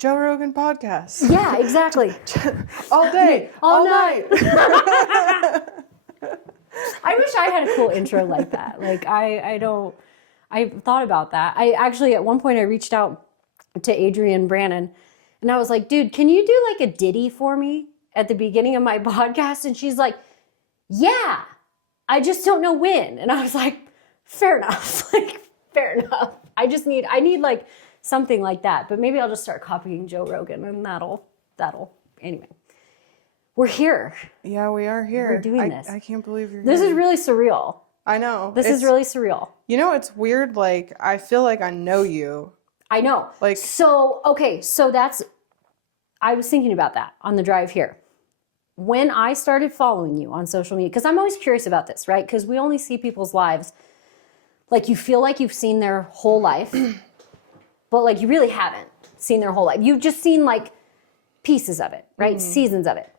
Joe Rogan podcast. Yeah, exactly. All day, all night. I wish I had a cool intro like that. Like I thought about that. I actually, at one point I reached out to Adrian Brannon and I was like, dude, can you do like a ditty for me at the beginning of my podcast? And she's like, yeah, I just don't know when. And I was like, fair enough. Like, fair enough. I need like something like that. But maybe I'll just start copying Joe Rogan and that'll, anyway. We're here. Yeah, we are here. We're doing this. I can't believe you're This here. is really surreal. I know. This is really surreal. You know, it's weird. Like, I feel like I know you. I know. Like, so, okay. So I was thinking about that on the drive here. When I started following you on social media, because I'm always curious about this, right? Because we only see people's lives. Like, you feel like you've seen their whole life, but like you really haven't seen their whole life. You've just seen like pieces of it, right? Mm-hmm. Seasons of it.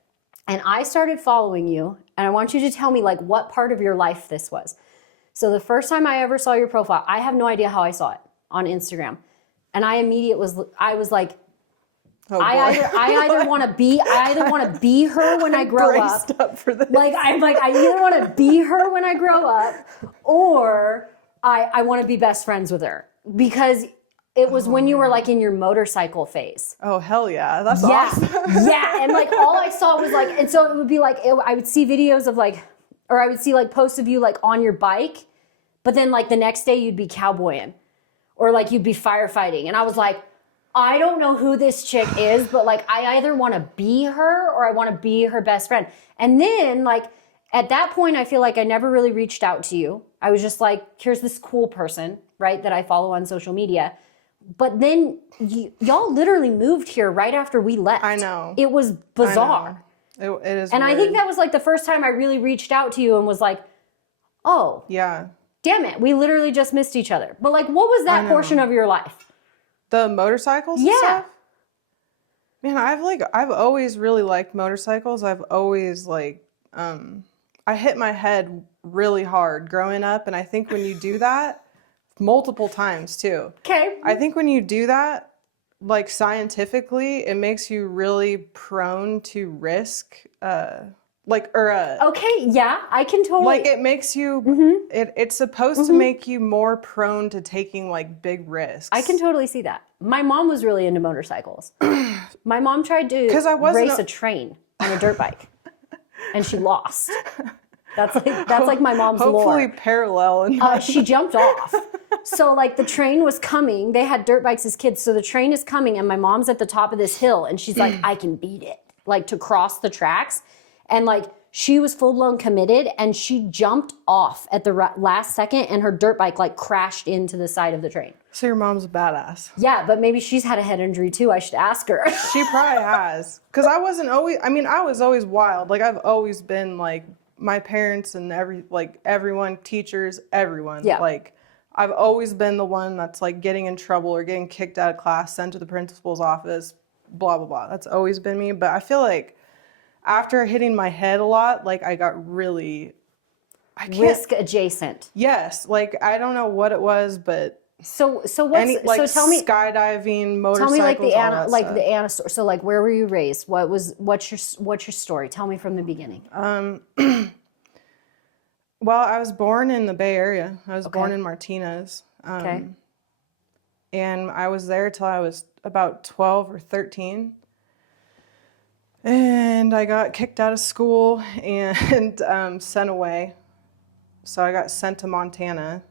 And I started following you, and I want you to tell me like what part of your life this was. So the first time I ever saw your profile, I have no idea how I saw it on Instagram. And I was like, I either want to be her when I grow up for this. Like I either want to be her when I grow up, or I want to be best friends with her, because it was when you were like in your motorcycle phase. Oh, hell yeah. That's awesome. Yeah. And like all I saw was like, and so it would be like, I would see videos of like, or I would see like posts of you like on your bike, but then like the next day you'd be cowboying or like you'd be firefighting. And I was like, I don't know who this chick is, but like I either want to be her or I want to be her best friend. And then like at that point, I feel like I never really reached out to you. I was just like, here's this cool person, right, that I follow on social media. But then y'all literally moved here right after we left. I know. It was bizarre. It is and weird. I think that was like the first time I really reached out to you and was like, oh. Yeah. Damn it. We literally just missed each other. But like, what was that portion of your life? The motorcycles and stuff? Man, I've always really liked motorcycles. I've always like, I hit my head really hard growing up. And I think when you do that, multiple times too. Okay. I think when you do that, like scientifically, it makes you really prone to risk, okay, yeah, I can totally. Like it makes you, it's supposed to make you more prone to taking like big risks. I can totally see that. My mom was really into motorcycles. My mom tried to race a train on a dirt bike and she lost. That's like my mom's lore. Hopefully parallel. She jumped off. So like the train was coming. They had dirt bikes as kids. So the train is coming and my mom's at the top of this hill and she's like, I can beat it. Like to cross the tracks. And like she was full blown committed and she jumped off at the last second and her dirt bike like crashed into the side of the train. So your mom's a badass. Yeah, but maybe she's had a head injury too. I should ask her. She probably has. Because I was always wild. Like I've always been like my parents and everyone, teachers, everyone. Yeah. Like I've always been the one that's like getting in trouble or getting kicked out of class, sent to the principal's office, blah, blah, blah. That's always been me. But I feel like after hitting my head a lot, like I got really... risk adjacent. Yes. Like I don't know what it was, but... So what's... so tell me... skydiving, motorcycles, tell me the Anna story. So like where were you raised? What's your story? Tell me from the beginning. Well, I was born in the Bay Area. I was born in Martinez. And I was there till I was about 12 or 13. And I got kicked out of school and sent away. So I got sent to Montana.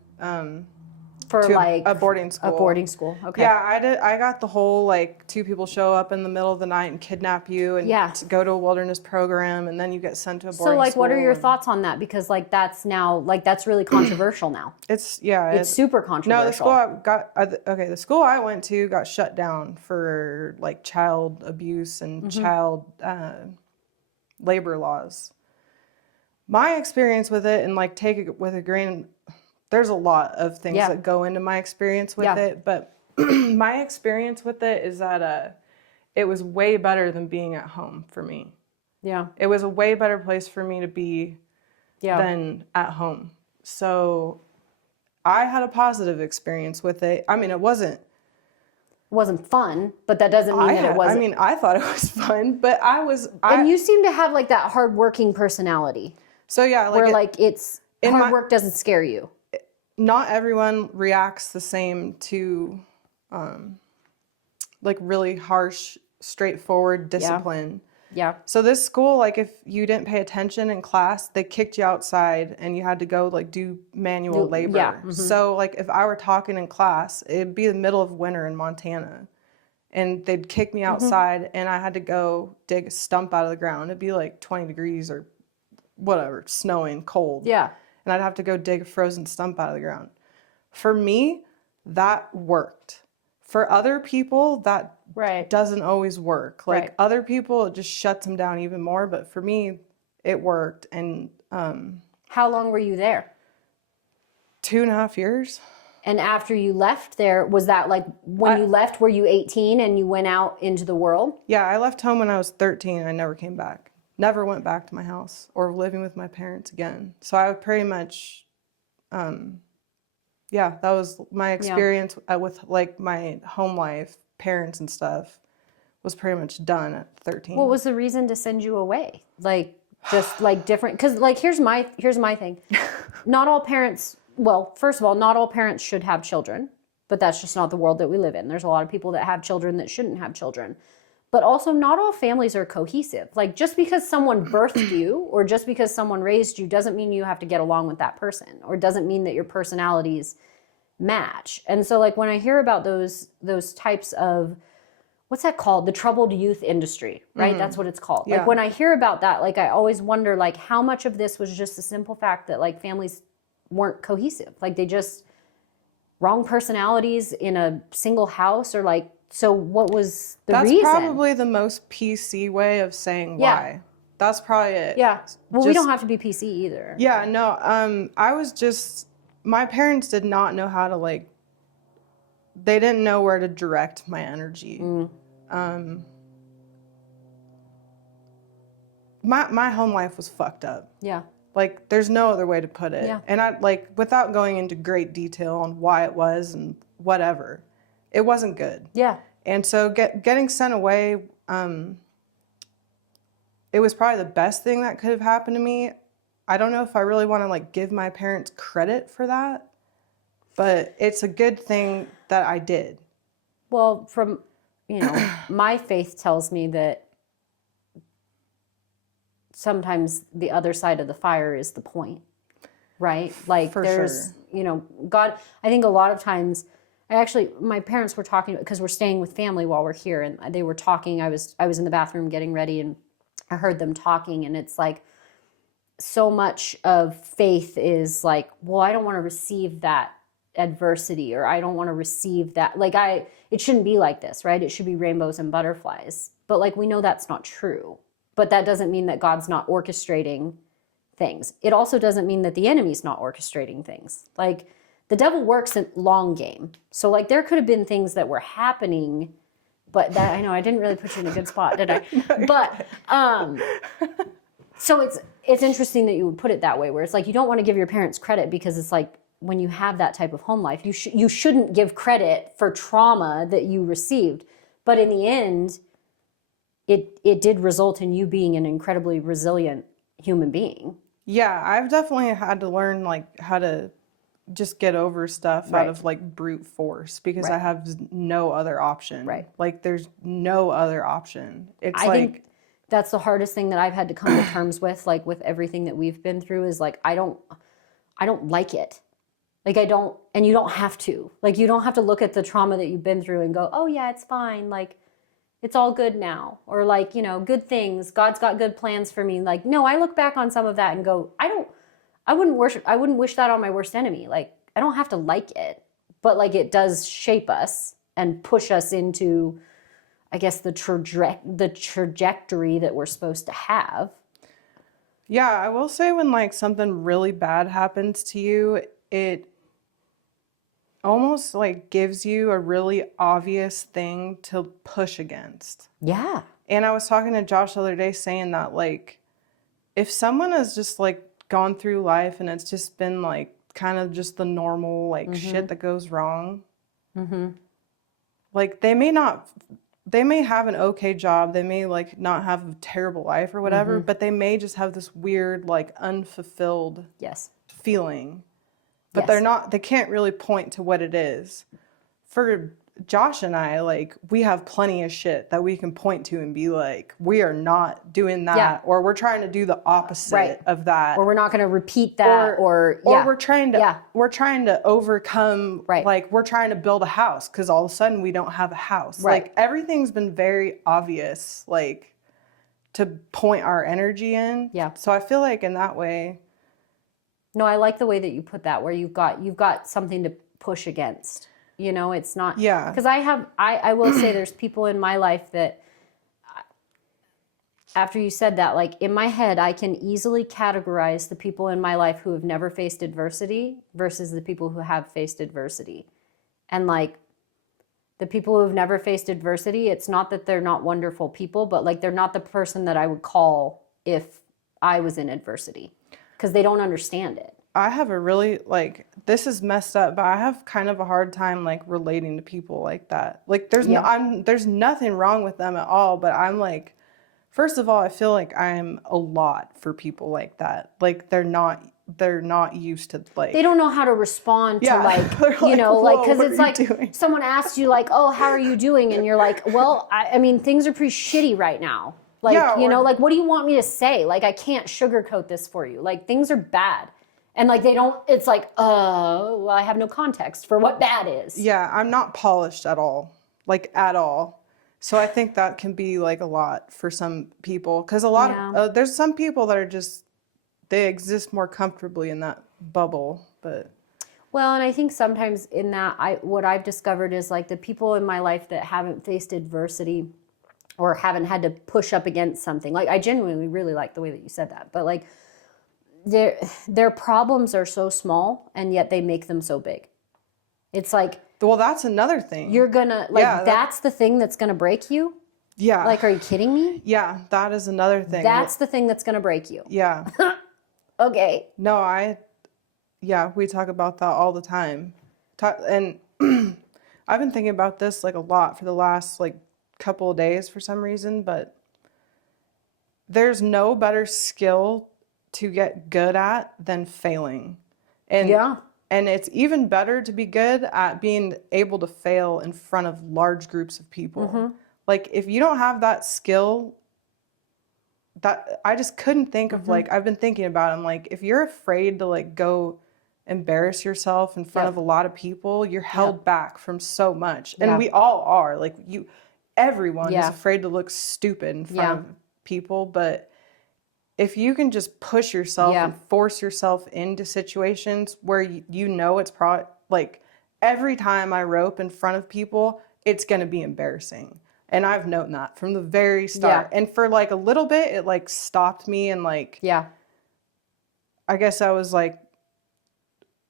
For like a boarding school. A boarding school. Okay. Yeah, I got the whole like two people show up in the middle of the night and kidnap you and go to a wilderness program and then you get sent to a boarding school. So like what are your thoughts on that? Because like that's now like that's really controversial now. It's super controversial. No, the school I went to got shut down for like child abuse and child labor laws. My experience with it, and like take it with a grain, there's a lot of things that go into my experience with it, but my experience with it is that it was way better than being at home for me. Yeah. It was a way better place for me to be than at home. So I had a positive experience with it. I mean, it wasn't wasn't fun, but that doesn't mean that it wasn't. I mean, I thought it was fun, but And you seem to have like that hardworking personality. So yeah, like where hard work doesn't scare you. Not everyone reacts the same to like really harsh, straightforward discipline. Yeah. So this school, like if you didn't pay attention in class, they kicked you outside and you had to go like do manual labor. Yeah. Mm-hmm. So like if I were talking in class, it'd be the middle of winter in Montana and they'd kick me outside and I had to go dig a stump out of the ground. It'd be like 20 degrees or whatever, snowing, cold. Yeah. And I'd have to go dig a frozen stump out of the ground. For me, that worked. For other people, that doesn't always work. Like other people, it just shuts them down even more. But for me, it worked. And how long were you there? 2.5 years. And after you left there, was that like when you left, were you 18 and you went out into the world? Yeah, I left home when I was 13. I never came back. Never went back to my house or living with my parents again. So I would pretty much, that was my experience with like my home life, parents and stuff was pretty much done at 13. What was the reason to send you away? Like just like different, because like here's my thing. Not all parents, well, first of all, not all parents should have children, but that's just not the world that we live in. There's a lot of people that have children that shouldn't have children. But also not all families are cohesive. Like just because someone birthed you or just because someone raised you doesn't mean you have to get along with that person or doesn't mean that your personalities match. And so like when I hear about those types of, what's that called? The troubled youth industry, right? That's what it's called. Yeah. Like when I hear about that, like I always wonder like how much of this was just the simple fact that like families weren't cohesive. Like they just wrong personalities in a single house or like, so what was the reason? That's probably the most PC way of saying why. That's probably it. Yeah. Well, we don't have to be PC either. Yeah, no. I was just, my parents did not know how to like, they didn't know where to direct my energy. My home life was fucked up. Yeah. Like, there's no other way to put it. Yeah. And I, like, without going into great detail on why it was and whatever, it wasn't good. Yeah. And so getting sent away, it was probably the best thing that could have happened to me. I don't know if I really want to, like, give my parents credit for that, but it's a good thing that I did. Well, from, my faith tells me that sometimes the other side of the fire is the point, right? Like For there's, sure. God, I think a lot of times, my parents were talking, because we're staying with family while we're here, and they were talking. I was in the bathroom getting ready, and I heard them talking, and it's like, so much of faith is like, well, I don't want to receive that adversity, or I don't want to receive that. Like it shouldn't be like this, right? It should be rainbows and butterflies. But like, we know that's not true. But that doesn't mean that God's not orchestrating things. It also doesn't mean that the enemy's not orchestrating things. Like, the devil works in long game. So like there could have been things that were happening, but that, I know I didn't really put you in a good spot, did I? But so it's interesting that you would put it that way, where it's like you don't want to give your parents credit, because it's like when you have that type of home life, you shouldn't give credit for trauma that you received. But in the end, it did result in you being an incredibly resilient human being. Yeah, I've definitely had to learn like how to just get over stuff out of like brute force, because I have no other option. Right. Like there's no other option. I think that's the hardest thing that I've had to come to terms with, like with everything that we've been through, is like, I don't like it. Like I don't, and you don't have to. Like you don't have to look at the trauma that you've been through and go, oh yeah, it's fine. Like it's all good now. Or like, good things. God's got good plans for me. Like, no, I look back on some of that and go, I wouldn't wish that on my worst enemy. Like, I don't have to like it, but like it does shape us and push us into, I guess, the trajectory that we're supposed to have. Yeah, I will say when like something really bad happens to you, it almost like gives you a really obvious thing to push against. Yeah. And I was talking to Josh the other day saying that like, if someone has just like gone through life and it's just been like kind of just the normal like shit that goes wrong, like they may have an okay job, they may like not have a terrible life or whatever, but they may just have this weird like unfulfilled Yes. feeling, but Yes. they can't really point to what it is. For Josh and I, like, we have plenty of shit that we can point to and be like, we are not doing that, Yeah. or we're trying to do the opposite Right. of that, Or we're not going to repeat that, or we're trying to overcome, Right. like we're trying to build a house because all of a sudden we don't have a house. Right. Like everything's been very obvious, like to point our energy in. Yeah. So I feel like in that way. No, I like the way that you put that, where you've got something to push against. You know, it's not, Yeah. because I will say there's people in my life that, after you said that, like in my head, I can easily categorize the people in my life who have never faced adversity versus the people who have faced adversity. And like the people who have never faced adversity, it's not that they're not wonderful people, but like they're not the person that I would call if I was in adversity, because they don't understand it. I have a really, like, this is messed up, but I have kind of a hard time like relating to people like that. Like there's there's nothing wrong with them at all, but I'm like, first of all, I feel like I'm a lot for people like that. Like they're not used to like, they don't know how to respond to They're you know, like, because what it's are like you doing? someone asks you like, oh, how are you doing? And you're like, well, I mean, things are pretty shitty right now. Like, Yeah, you or- know, like, what do you want me to say? Like, I can't sugarcoat this for you. Like, things are bad. And like, they don't, it's like, well, I have no context for what bad is. Yeah, I'm not polished at all, like at all. So I think that can be like a lot for some people, because a lot of there's some people that are just, they exist more comfortably in that bubble, but Well, and I think sometimes in that, what I've discovered is like the people in my life that haven't faced adversity or haven't had to push up against something. Like, I genuinely really like the way that you said that, but like their problems are so small and yet they make them so big. It's like, well, that's another thing. you're gonna like, Yeah, that's the thing that's gonna break you. Yeah. Like, are you kidding me? Yeah, that is another thing. That's the thing that's gonna break you. Yeah. Okay. No, we talk about that all the time. And I've been thinking about this like a lot for the last like couple of days for some reason, but there's no better skill to get good at than failing. And and it's even better to be good at being able to fail in front of large groups of people. Mm-hmm. Like if you don't have that skill, that I just couldn't think of, like, I've been thinking about it. I'm like, if you're afraid to like go embarrass yourself in front of a lot of people, you're held back from so much. And we all are. Like everyone is afraid to look stupid in front of people, but if you can just push yourself and force yourself into situations where you know it's like every time I rope in front of people, it's going to be embarrassing. And I've known that from the very start. And for like a little bit, it like stopped me and like, I guess I was like,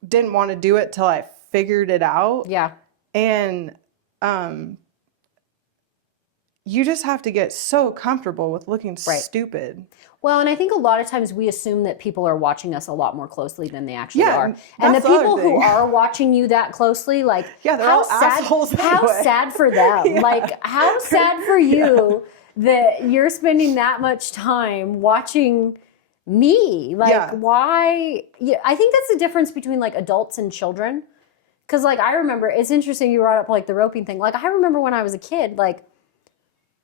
didn't want to do it till I figured it out. Yeah. And you just have to get so comfortable with looking stupid. Well, and I think a lot of times we assume that people are watching us a lot more closely than they actually are. And the people who are watching you that closely, like, they're all assholes anyway. How sad for them. Like, how sad for you that you're spending that much time watching me. Like, why? Yeah, I think that's the difference between like adults and children. Because like, I remember, it's interesting you brought up like the roping thing. Like, I remember when I was a kid, like,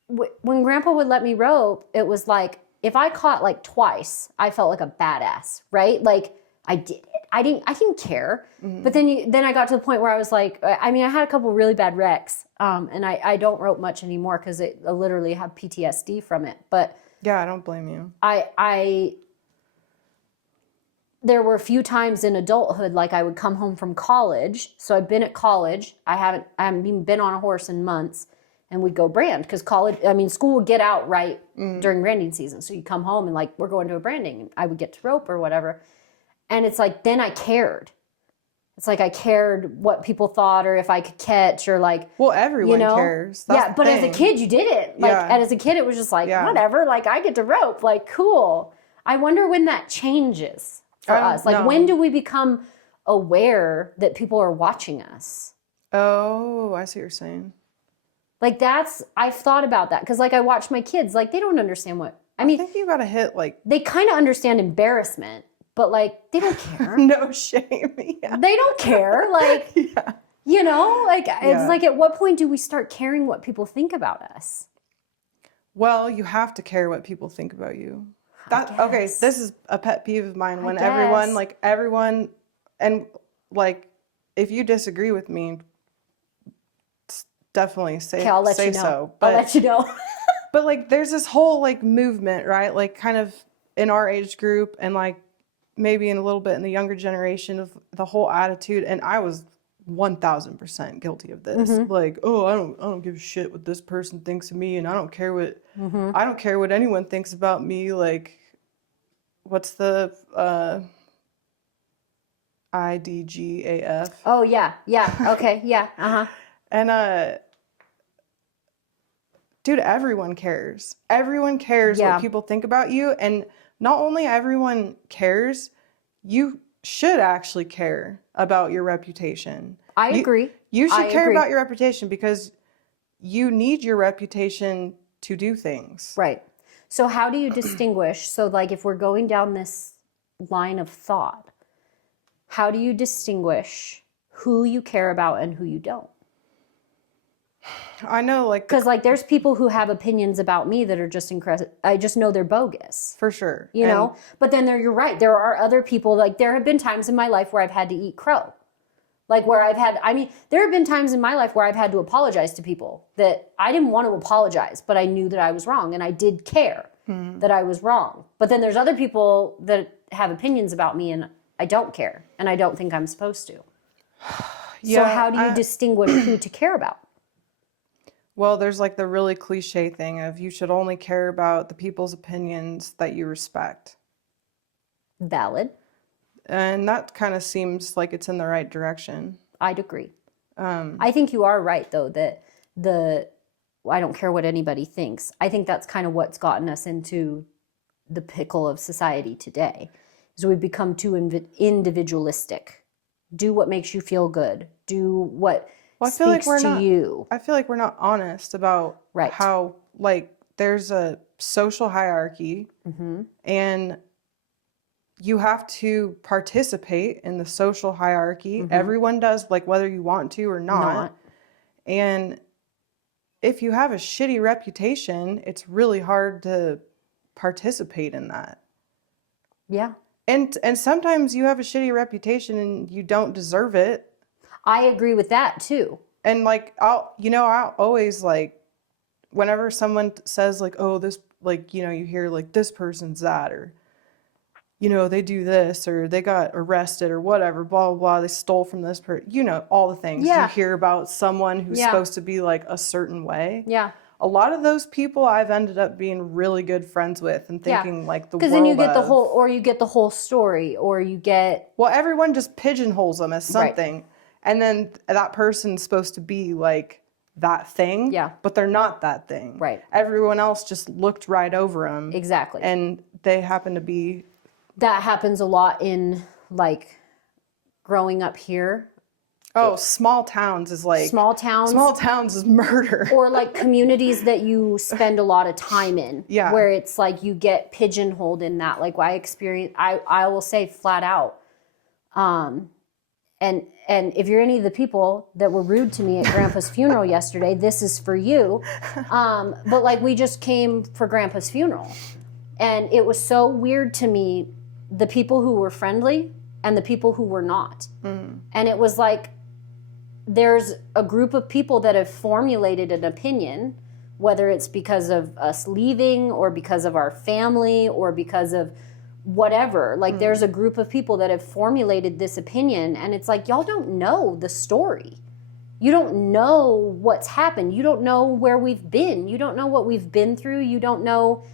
when Grandpa would let me rope, it was like, if I caught like twice, I felt like a badass, right? Like, I did it. I didn't care. Mm-hmm. But then I got to the point where I was like, I mean, I had a couple really bad wrecks, and I don't rope much anymore because I literally have PTSD from it. But yeah, I don't blame you. There were a few times in adulthood, like I would come home from college. So I've been at college. I haven't even been on a horse in months. And we'd go brand because school would get out right during branding season. So you come home and like, we're going to a branding. And I would get to rope or whatever. And it's like, then I cared. It's like I cared what people thought or if I could catch or like. Well, everyone cares. That's but as a kid, you didn't. Like, and as a kid, it was just like, whatever. Like, I get to rope. Like, cool. I wonder when that changes for us. Like, when do we become aware that people are watching us? Oh, I see what you're saying. Like I've thought about that because like I watch my kids, like they don't understand what, I mean, think you gotta hit like they kind of understand embarrassment, but like they don't care. no shame. Yeah. They don't care. Like, Yeah. you know, like Yeah. it's like at what point do we start caring what people think about us? Well, you have to care what people think about you. Okay, guess. this is a pet peeve of mine when guess. everyone, and like, if you disagree with me, definitely say Okay, I'll let say you know. so. I'll let you know. But like, there's this whole like movement, right? Like, kind of in our age group, and like maybe in a little bit in the younger generation, of the whole attitude. And I was 1000% guilty of this. Like, oh, I don't give a shit what this person thinks of me, and I don't care what anyone thinks about me. Like, what's the IDGAF? Oh yeah, okay, yeah, And dude, everyone cares. Everyone cares Yeah. what people think about you, and not only everyone cares, you should actually care about your reputation. I agree. You should I care agree. about your reputation because you need your reputation to do things. Right. So how do you distinguish? So like if we're going down this line of thought, how do you distinguish who you care about and who you don't? I know, like, Because like there's people who have opinions about me that are just incredible. I just know they're bogus. for sure. You know? But then you're right. There are other people, like there have been times in my life where I've had to eat crow. Like where there have been times in my life where I've had to apologize to people that I didn't want to apologize, but I knew that I was wrong and I did care that I was wrong. But then there's other people that have opinions about me and I don't care and I don't think I'm supposed to. So how do you distinguish who to care about? Well, there's like the really cliche thing of you should only care about the people's opinions that you respect. Valid. And that kind of seems like it's in the right direction. I'd agree. I think you are right, though, that I don't care what anybody thinks. I think that's kind of what's gotten us into the pickle of society today, is we've become too individualistic. Do what makes you feel good. Do what speaks to you. I feel like we're not honest about how, like, there's a social hierarchy and you have to participate in the social hierarchy. Everyone does, like, whether you want to or not. And if you have a shitty reputation, it's really hard to participate in that. Yeah. And sometimes you have a shitty reputation and you don't deserve it. I agree with that too. And like, I'll always, like, whenever someone says like, oh, this, like, you know, you hear like this person's that, or, you know, they do this, or they got arrested or whatever, blah, blah, blah, they stole from this person, you know, all the things you hear about someone who's supposed to be like a certain way. Yeah. A lot of those people I've ended up being really good friends with and thinking like the world of. Because then you get the whole story, or you get. Well, everyone just pigeonholes them as something. Right. And then that person's supposed to be like that thing. Yeah. But they're not that thing. Right. Everyone else just looked right over them. Exactly. And they happen to be. That happens a lot in, like, growing up here. Oh, small towns is like. Small towns is murder. Or like communities that you spend a lot of time in. Yeah. Where it's like you get pigeonholed in that. Like I will say flat out. And if you're any of the people that were rude to me at Grandpa's funeral yesterday, this is for you. But like we just came for Grandpa's funeral. And it was so weird to me, the people who were friendly and the people who were not. And it was like, there's a group of people that have formulated an opinion, whether it's because of us leaving or because of our family or because of whatever. Like there's a group of people that have formulated this opinion, and it's like, y'all don't know the story. You don't know what's happened. You don't know where we've been. You don't know what we've been through. You don't know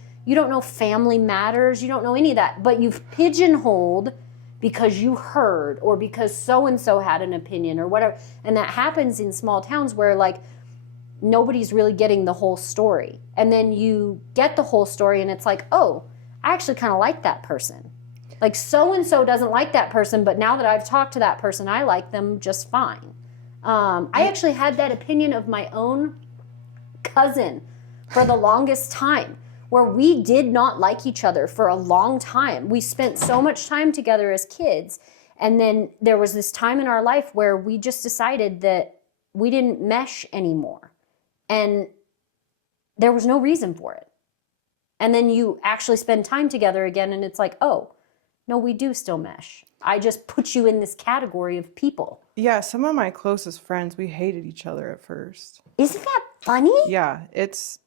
family matters. You don't know any of that. But you've pigeonholed because you heard or because so-and-so had an opinion or whatever. And that happens in small towns where like nobody's really getting the whole story. And then you get the whole story and it's like, oh, I actually kind of like that person. Like so-and-so doesn't like that person, but now that I've talked to that person, I like them just fine. I actually had that opinion of my own cousin for the longest time, where we did not like each other for a long time. We spent so much time together as kids. And then there was this time in our life where we just decided that we didn't mesh anymore. And there was no reason for it. And then you actually spend time together again and it's like, oh, no, we do still mesh. I just put you in this category of people. Yeah, some of my closest friends, we hated each other at first. Isn't that funny? Yeah, it's...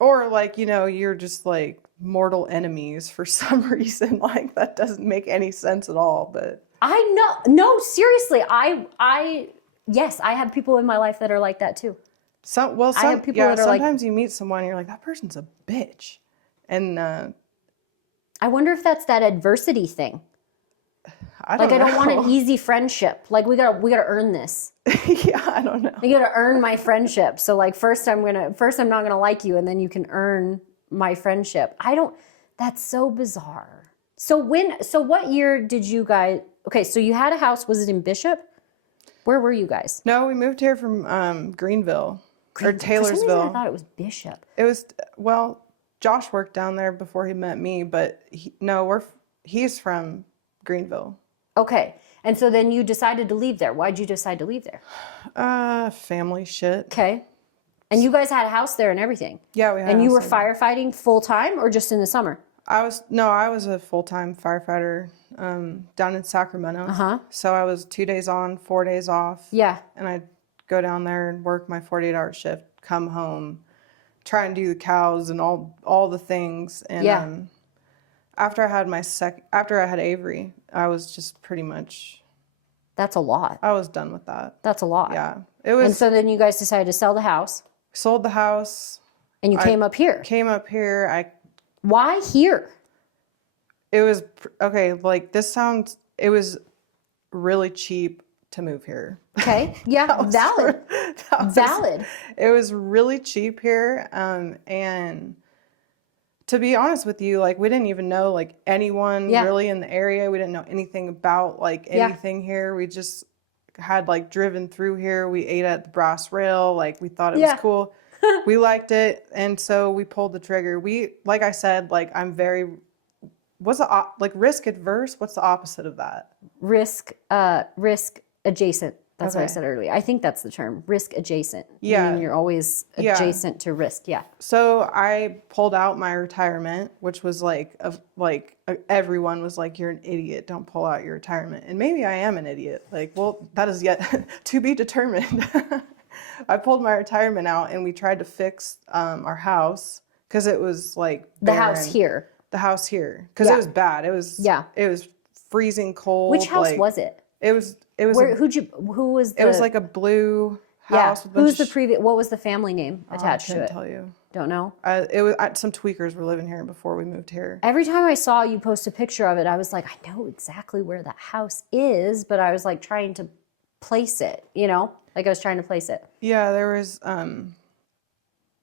Or like, you know, you're just like mortal enemies for some reason. Like that doesn't make any sense at all, but... I know. No, seriously. Yes, I have people in my life that are like that too. Sometimes you meet someone and you're like, that person's a bitch. And I wonder if that's that adversity thing. I don't know. Want an easy friendship. Like we gotta earn this. Yeah, I don't know. You gotta earn my friendship. So like first I'm not gonna like you, and then you can earn my friendship. That's so bizarre. So what year did you guys? Okay, so you had a house. Was it in Bishop? Where were you guys? No, we moved here from Greenville or Taylorsville. For some reason I thought it was Bishop. It was, well, Josh worked down there before he met me, but he's from Greenville. Okay. And so then you decided to leave there. Why'd you decide to leave there? Family shit. Okay. And you guys had a house there and everything. Yeah, we had. And you were firefighting full time or just in the summer? I was a full-time firefighter down in Sacramento. Uh-huh. So I was 2 days on, 4 days off. Yeah. And I'd go down there and work my 48-hour shift, come home, try and do the cows and all the things. And yeah. After I had Avery, I was just pretty much... That's a lot. I was done with that. That's a lot. Yeah. It was. And so then you guys decided to sell the house. Sold the house. And you came up here. Why here? It was, okay, like it was really cheap to move here. Okay. Yeah. Valid. Valid. It was really cheap here. And to be honest with you, like we didn't even know like anyone really in the area. We didn't know anything about like anything here. We just had like driven through here. We ate at the Brass Rail. Like we thought it was cool. We liked it. And so we pulled the trigger. Like I said, like I'm very, risk adverse? What's the opposite of that? Risk adjacent. That's what I said earlier. I think that's the term, risk adjacent. Yeah. Meaning you're always adjacent to risk. Yeah. So I pulled out my retirement, which was everyone was like, you're an idiot. Don't pull out your retirement. And maybe I am an idiot. Like, well, that is yet to be determined. I pulled my retirement out and we tried to fix our house because it was like barren. The house here. Because it was bad. It was freezing cold. Which house was it? It was. Who was the... It was like a blue house. Yeah. Who's the previous... What was the family name attached to it? I can't tell you. Don't know? It was some tweakers were living here before we moved here. Every time I saw you post a picture of it, I was like, I know exactly where that house is, but I was like trying to place it, you know? Like I was trying to place it. Yeah, there was...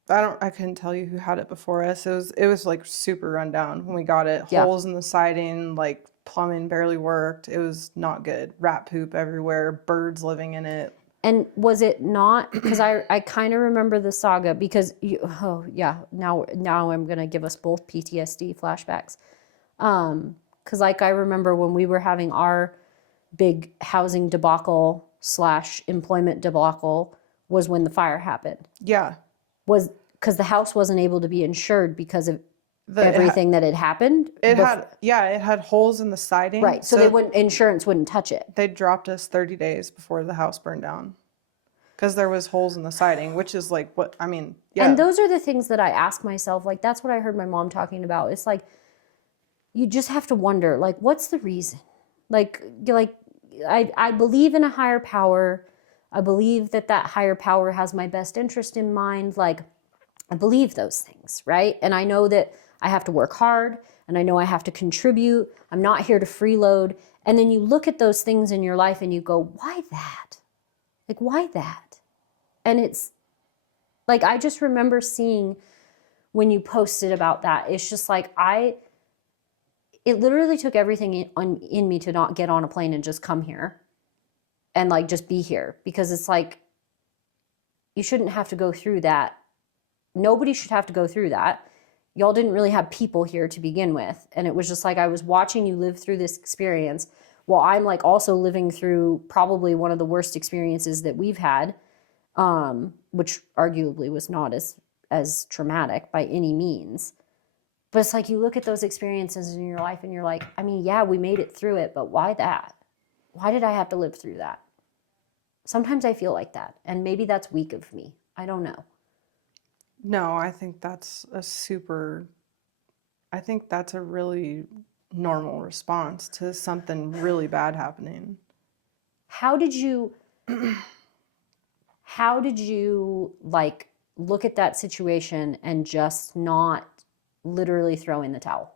I couldn't tell you who had it before us. It was like super run down when we got it. Yeah. Holes in the siding, like plumbing barely worked. It was not good. Rat poop everywhere, birds living in it. And was it not, because I kind of remember the saga because now I'm going to give us both PTSD flashbacks. Because like I remember when we were having our big housing debacle / employment debacle was when the fire happened. Yeah. Was because the house wasn't able to be insured because of everything that had happened. It had holes in the siding. Right. So insurance wouldn't touch it. They dropped us 30 days before the house burned down. Because there was holes in the siding, which is like what, I mean, yeah. And those are the things that I ask myself. Like, that's what I heard my mom talking about. It's like, you just have to wonder, like, what's the reason? Like I believe in a higher power. I believe that higher power has my best interest in mind. Like, I believe those things, right? And I know that I have to work hard, and I know I have to contribute. I'm not here to freeload. And then you look at those things in your life and you go, why that? Like, why that? And it's like, I just remember seeing when you posted about that, it's just like, it literally took everything in me to not get on a plane and just come here and like just be here, because it's like, you shouldn't have to go through that. Nobody should have to go through that. Y'all didn't really have people here to begin with. And it was just like I was watching you live through this experience while I'm like also living through probably one of the worst experiences that we've had, which arguably was not as traumatic by any means. But it's like you look at those experiences in your life and you're like, I mean, yeah, we made it through it, but why that? Why did I have to live through that? Sometimes I feel like that. And maybe that's weak of me. I don't know. No, I think that's a really normal response to something really bad happening. How did you like look at that situation and just not literally throw in the towel?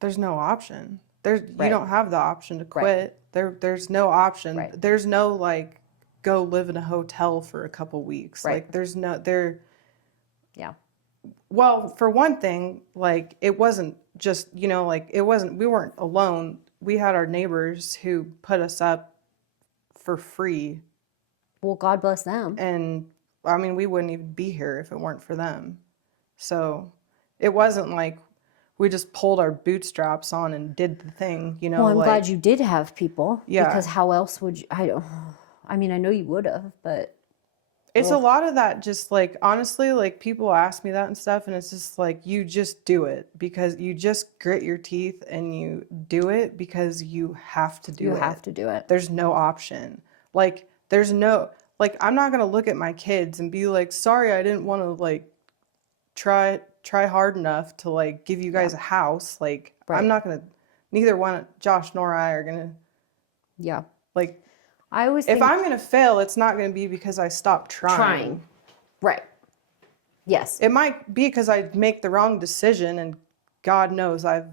There's no option. You Right. don't have the option to quit. There's no option. Right. There's no like go live in a hotel for a couple weeks. Right. Like there's no there. Yeah. Well, for one thing, like it wasn't just, like we weren't alone. We had our neighbors who put us up for free. Well, God bless them. And I mean, we wouldn't even be here if it weren't for them. So it wasn't like we just pulled our bootstraps on and did the thing, Well, I'm glad you did have people. Yeah. Because how else would you, I mean, I know you would have, but. It's a lot of that, just like, honestly, like people ask me that and stuff, and it's just like, you just do it because you just grit your teeth and you do it because you have to do it. You have to do it. There's no option. Like, I'm not going to look at my kids and be like, sorry, I didn't want to like try hard enough to like give you guys a house. Like, Right. I'm not going to, neither one, Josh nor I are going to. Yeah. Like, I always think if I'm going to fail, it's not going to be because I stopped trying. Right. Yes. It might be because I make the wrong decision, and God knows I've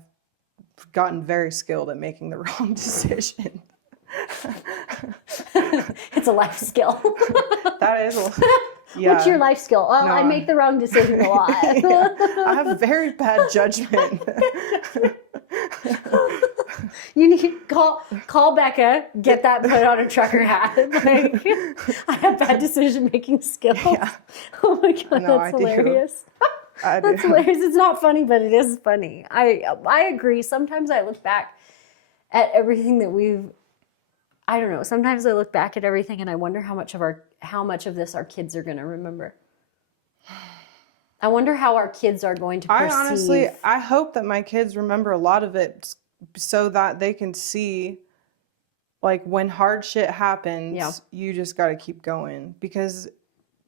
gotten very skilled at making the wrong decision. It's a life skill. That is, yeah. What's your life skill? Oh, No, I make the wrong decision a lot. Yeah. I have very bad judgment. You need to call Becca, get that put on a trucker hat. Like, I have bad decision making skills. Yeah. Oh my God, No, that's I do. hilarious. That's hilarious. It's not funny, but it is funny. I agree. Sometimes I look back at everything that I don't know. Sometimes I look back at everything and I wonder how much of this our kids are going to remember. I wonder how our kids are going to perceive. I hope that my kids remember a lot of it so that they can see, like, when hard shit happens, Yeah. you just got to keep going because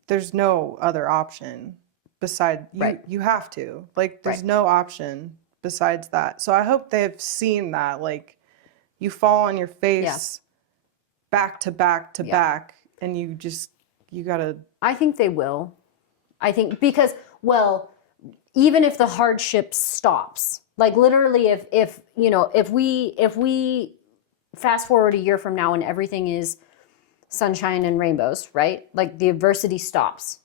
there's no other option besides you. Right. You have to. Like, there's Right. no option besides that. So I hope they have seen that. Like, you fall on your face back to back to back, and you got to. I think they will. I think because, well, even if the hardship stops, like literally if we fast forward a year from now and everything is sunshine and rainbows, right? Like the adversity stops,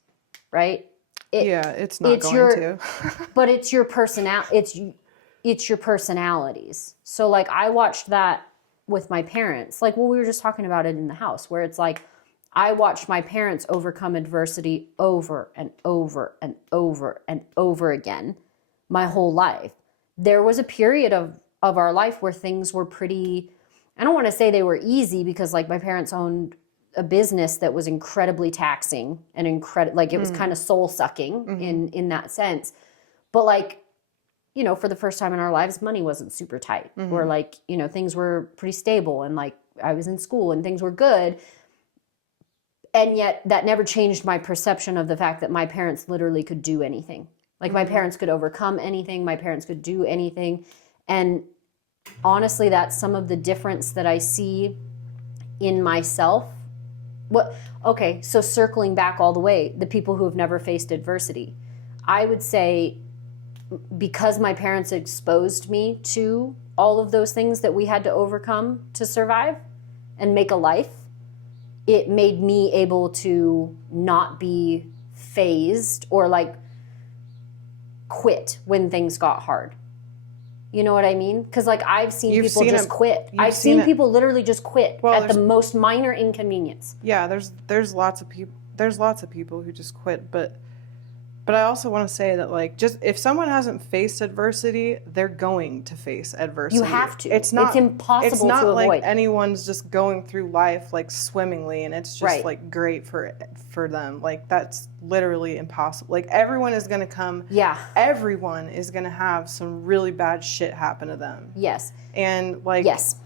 right? It's not going to. But it's your it's your personalities. So like I watched that with my parents. Like, well, we were just talking about it in the house where it's like I watched my parents overcome adversity over and over and over and over again my whole life. There was a period of our life where things were pretty, I don't want to say they were easy because like my parents owned a business that was incredibly taxing and like it was kind of soul sucking in that sense. But like, for the first time in our lives, money wasn't super tight or like, things were pretty stable and like I was in school and things were good. And yet that never changed my perception of the fact that my parents literally could do anything. Like my parents could overcome anything. My parents could do anything. And honestly, that's some of the difference that I see in myself. So circling back all the way, the people who have never faced adversity, I would say because my parents exposed me to all of those things that we had to overcome to survive and make a life, it made me able to not be phased or like quit when things got hard. You know what I mean? Because like I've seen You've people seen just it- quit. you've I've seen seen it- people literally just quit Well, at the most minor inconvenience. Yeah, there's lots of people. There's lots of people who just quit, but I also want to say that, like, just if someone hasn't faced adversity, they're going to face adversity. You have to. It's not. It's impossible It's not to like avoid. anyone's just going through life like swimmingly, and it's just Right. like great for them. Like that's literally impossible. Like everyone is gonna come. Yeah. Everyone is gonna have some really bad shit happen to them. Yes. And like. Yes.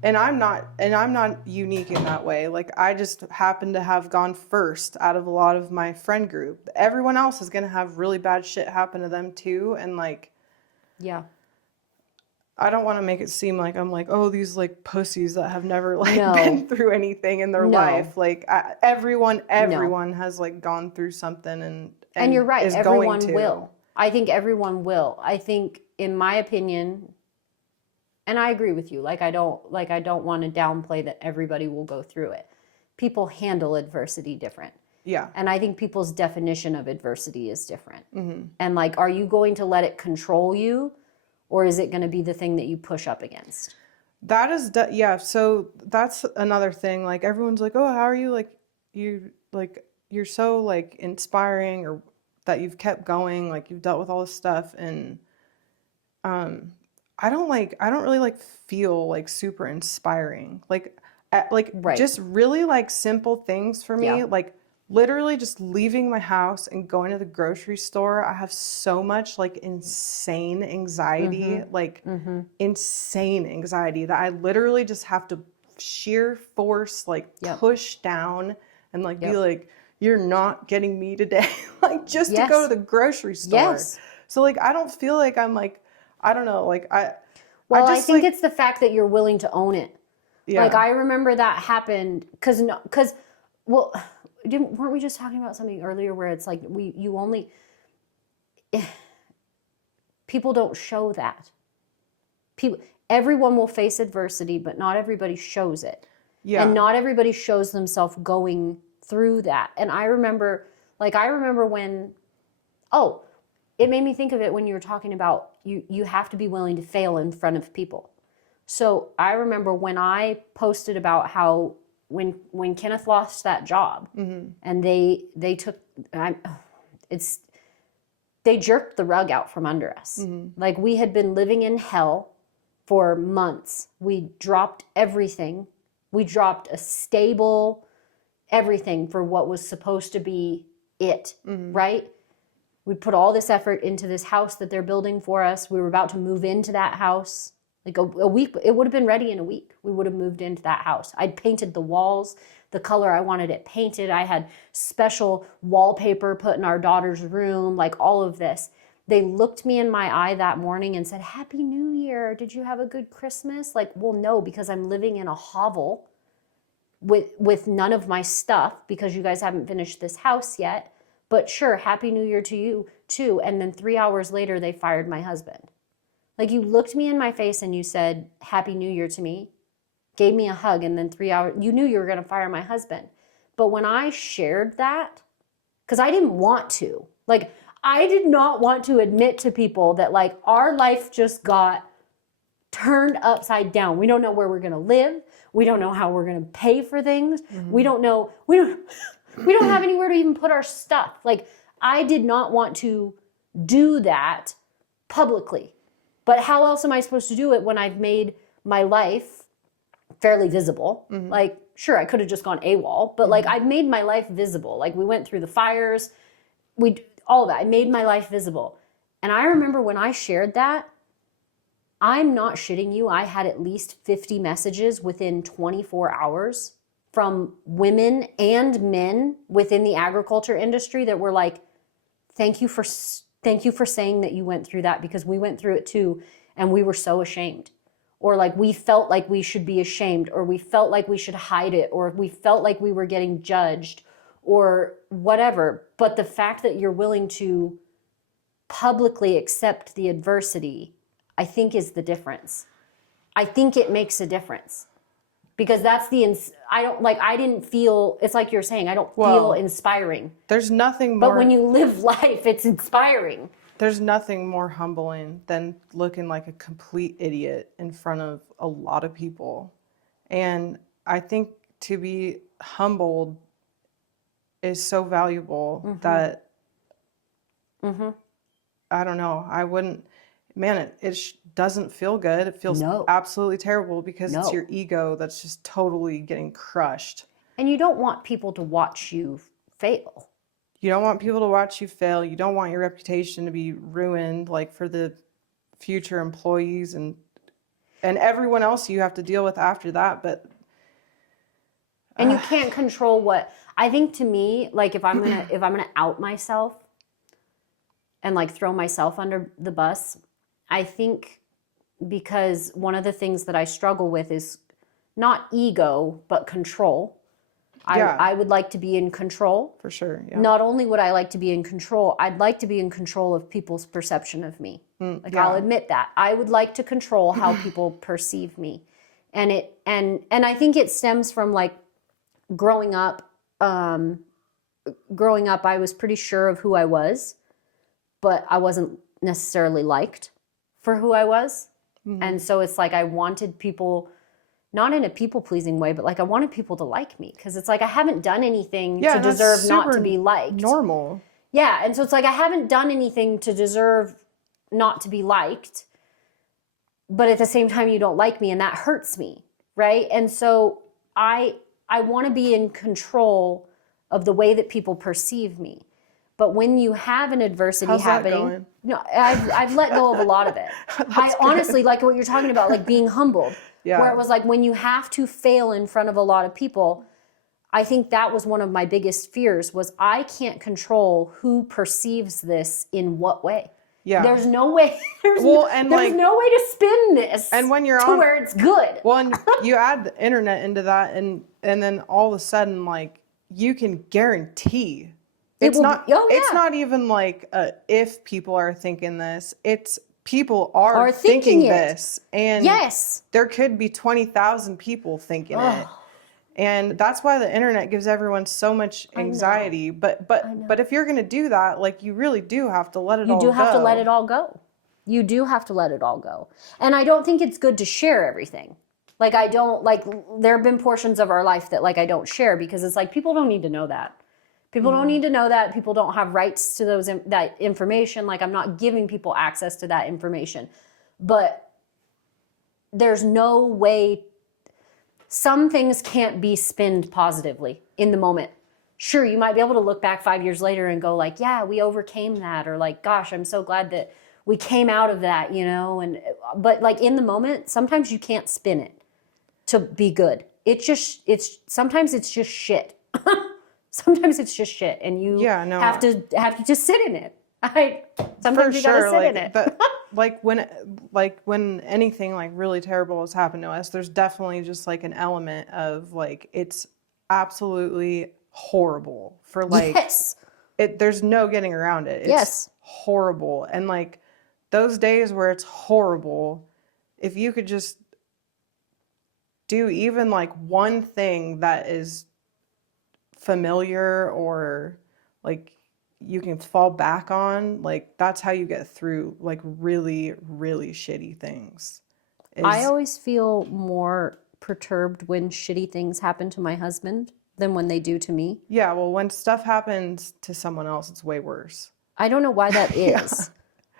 And I'm not unique in that way. Like I just happen to have gone first out of a lot of my friend group. Everyone else is going to have really bad shit happen to them too, and like Yeah. I don't want to make it seem like I'm like, oh, these like pussies that have never like No. been through anything in their No. life. Like everyone has like gone through something And you're right. is Everyone going to. will. I think everyone will. I think, in my opinion, and I agree with you. Like I don't want to downplay that everybody will go through it. People handle adversity different. Yeah. And I think people's definition of adversity is different. Mm-hmm. And like, are you going to let it control you, or is it going to be the thing that you push up against? That is, yeah. So that's another thing. Like everyone's like, oh, how are you? Like you're so like inspiring, or that you've kept going. Like you've dealt with all this stuff, and I don't really like feel like super inspiring. Like Right. just really like simple things for me. Yeah. Like literally just leaving my house and going to the grocery store. I have so much like insane anxiety, like insane anxiety that I literally just have to sheer force like push down and like be like, you're not getting me today. Like just to go to the grocery store. Yes. So like I don't feel like I'm like, I don't know, like I I think like, it's the fact that you're willing to own it. yeah. Like I remember that happened because weren't we just talking about something earlier where it's like people don't show that. Everyone will face adversity, but not everybody shows it. Yeah. And not everybody shows themselves going through that. And I remember when, it made me think of it when you were talking about you have to be willing to fail in front of people. So I remember when I posted about how when Kenneth lost that job and they jerked the rug out from under us. Like we had been living in hell for months. We dropped everything. We dropped a stable everything for what was supposed to be it, right? We put all this effort into this house that they're building for us. We were about to move into that house. Like a week, it would have been ready in a week. We would have moved into that house. I'd painted the walls the color I wanted it painted. I had special wallpaper put in our daughter's room, like all of this. They looked me in my eye that morning and said, "Happy New Year. Did you have a good Christmas?" Like, well, no, because I'm living in a hovel with none of my stuff because you guys haven't finished this house yet. But sure, Happy New Year to you too. And then 3 hours later, they fired my husband. Like, you looked me in my face and you said, "Happy New Year" to me, gave me a hug, and then 3 hours, you knew you were going to fire my husband. But when I shared that, because I didn't want to, like, I did not want to admit to people that, like, our life just got turned upside down. We don't know where we're going to live. We don't know how we're going to pay for things. Mm-hmm. We don't have anywhere to even put our stuff. Like, I did not want to do that publicly. But how else am I supposed to do it when I've made my life fairly visible? Mm-hmm. Like, sure, I could have just gone AWOL, but like, I've made my life visible. Like, we went through the fires, all of that. I made my life visible. And I remember when I shared that, I'm not shitting you, I had at least 50 messages within 24 hours from women and men within the agriculture industry that were like, thank you for saying that you went through that, because we went through it too and we were so ashamed. Or like, we felt like we should be ashamed, or we felt like we should hide it, or we felt like we were getting judged, or whatever. But the fact that you're willing to publicly accept the adversity, I think, is the difference. I think it makes a difference. Because that's I didn't feel, it's like you're saying, I don't feel inspiring. There's nothing more. But when you live life, it's inspiring. There's nothing more humbling than looking like a complete idiot in front of a lot of people. And I think to be humbled is so valuable that I don't know. I wouldn't, man, it doesn't feel good. It feels No. absolutely terrible because it's No. your ego that's just totally getting crushed. And you don't want people to watch you fail. You don't want people to watch you fail. You don't want your reputation to be ruined, like for the future employees and everyone else you have to deal with after that. But And you can't control what I think. To me, like if I'm gonna out myself and like throw myself under the bus, I think because one of the things that I struggle with is not ego but control. Yeah. I would like to be in control. for sure, yeah. Not only would I like to be in control, I'd like to be in control of people's perception of me. Like yeah. I'll admit that. I would like to control how people perceive me. And I think it stems from like growing up. Growing up, I was pretty sure of who I was, but I wasn't necessarily liked for who I was. And so it's like I wanted people, not in a people-pleasing way, but like I wanted people to like me because it's like I haven't done anything to and that's deserve not to super be liked. Normal. Yeah, and so it's like I haven't done anything to deserve not to be liked, but at the same time you don't like me and that hurts me, right? And so I want to be in control of the way that people perceive me. But when you have an adversity How's that happening, going? no, I've let go of a lot of it. I honestly like what you're talking about, like being humbled. Yeah. Where it was like when you have to fail in front of a lot of people, I think that was one of my biggest fears was I can't control who perceives this in what way. Yeah. There's no way. There's Well, no, and there's like- no way to spin this. And when you're to on- where it's good. Well, and you add the internet into that, and then all of a sudden, like, you can guarantee it's will not. be- oh, It's yeah. not even like if people are thinking this. It's people are thinking it. this, and Yes. there could be 20,000 people thinking it. Ugh. And that's why the internet gives everyone so much anxiety. But if you're gonna do that, like you really do have to let it all go. You do have to let it all go. You do have to let it all go. And I don't think it's good to share everything. Like I don't like there have been portions of our life that like I don't share because it's like people don't need to know that. People don't need to know that. People don't have rights to that information. Like I'm not giving people access to that information. But there's no way. Some things can't be spinned positively in the moment. Sure, you might be able to look back 5 years later and go like, yeah, we overcame that. Or like, gosh, I'm so glad that we came out of that, you know? But like in the moment, sometimes you can't spin it to be good. Sometimes it's just shit. Sometimes it's just shit, and you have to just sit in it. Sometimes you gotta sit in it. When anything like really terrible has happened to us, there's definitely just like an element of like it's absolutely horrible for like Yes. There's no getting around it. It's Yes. horrible, and like those days where it's horrible, if you could just do even like one thing that is familiar or like you can fall back on, like that's how you get through like really, really shitty things. I always feel more perturbed when shitty things happen to my husband than when they do to me. Yeah, well, when stuff happens to someone else, it's way worse. I don't know why that is.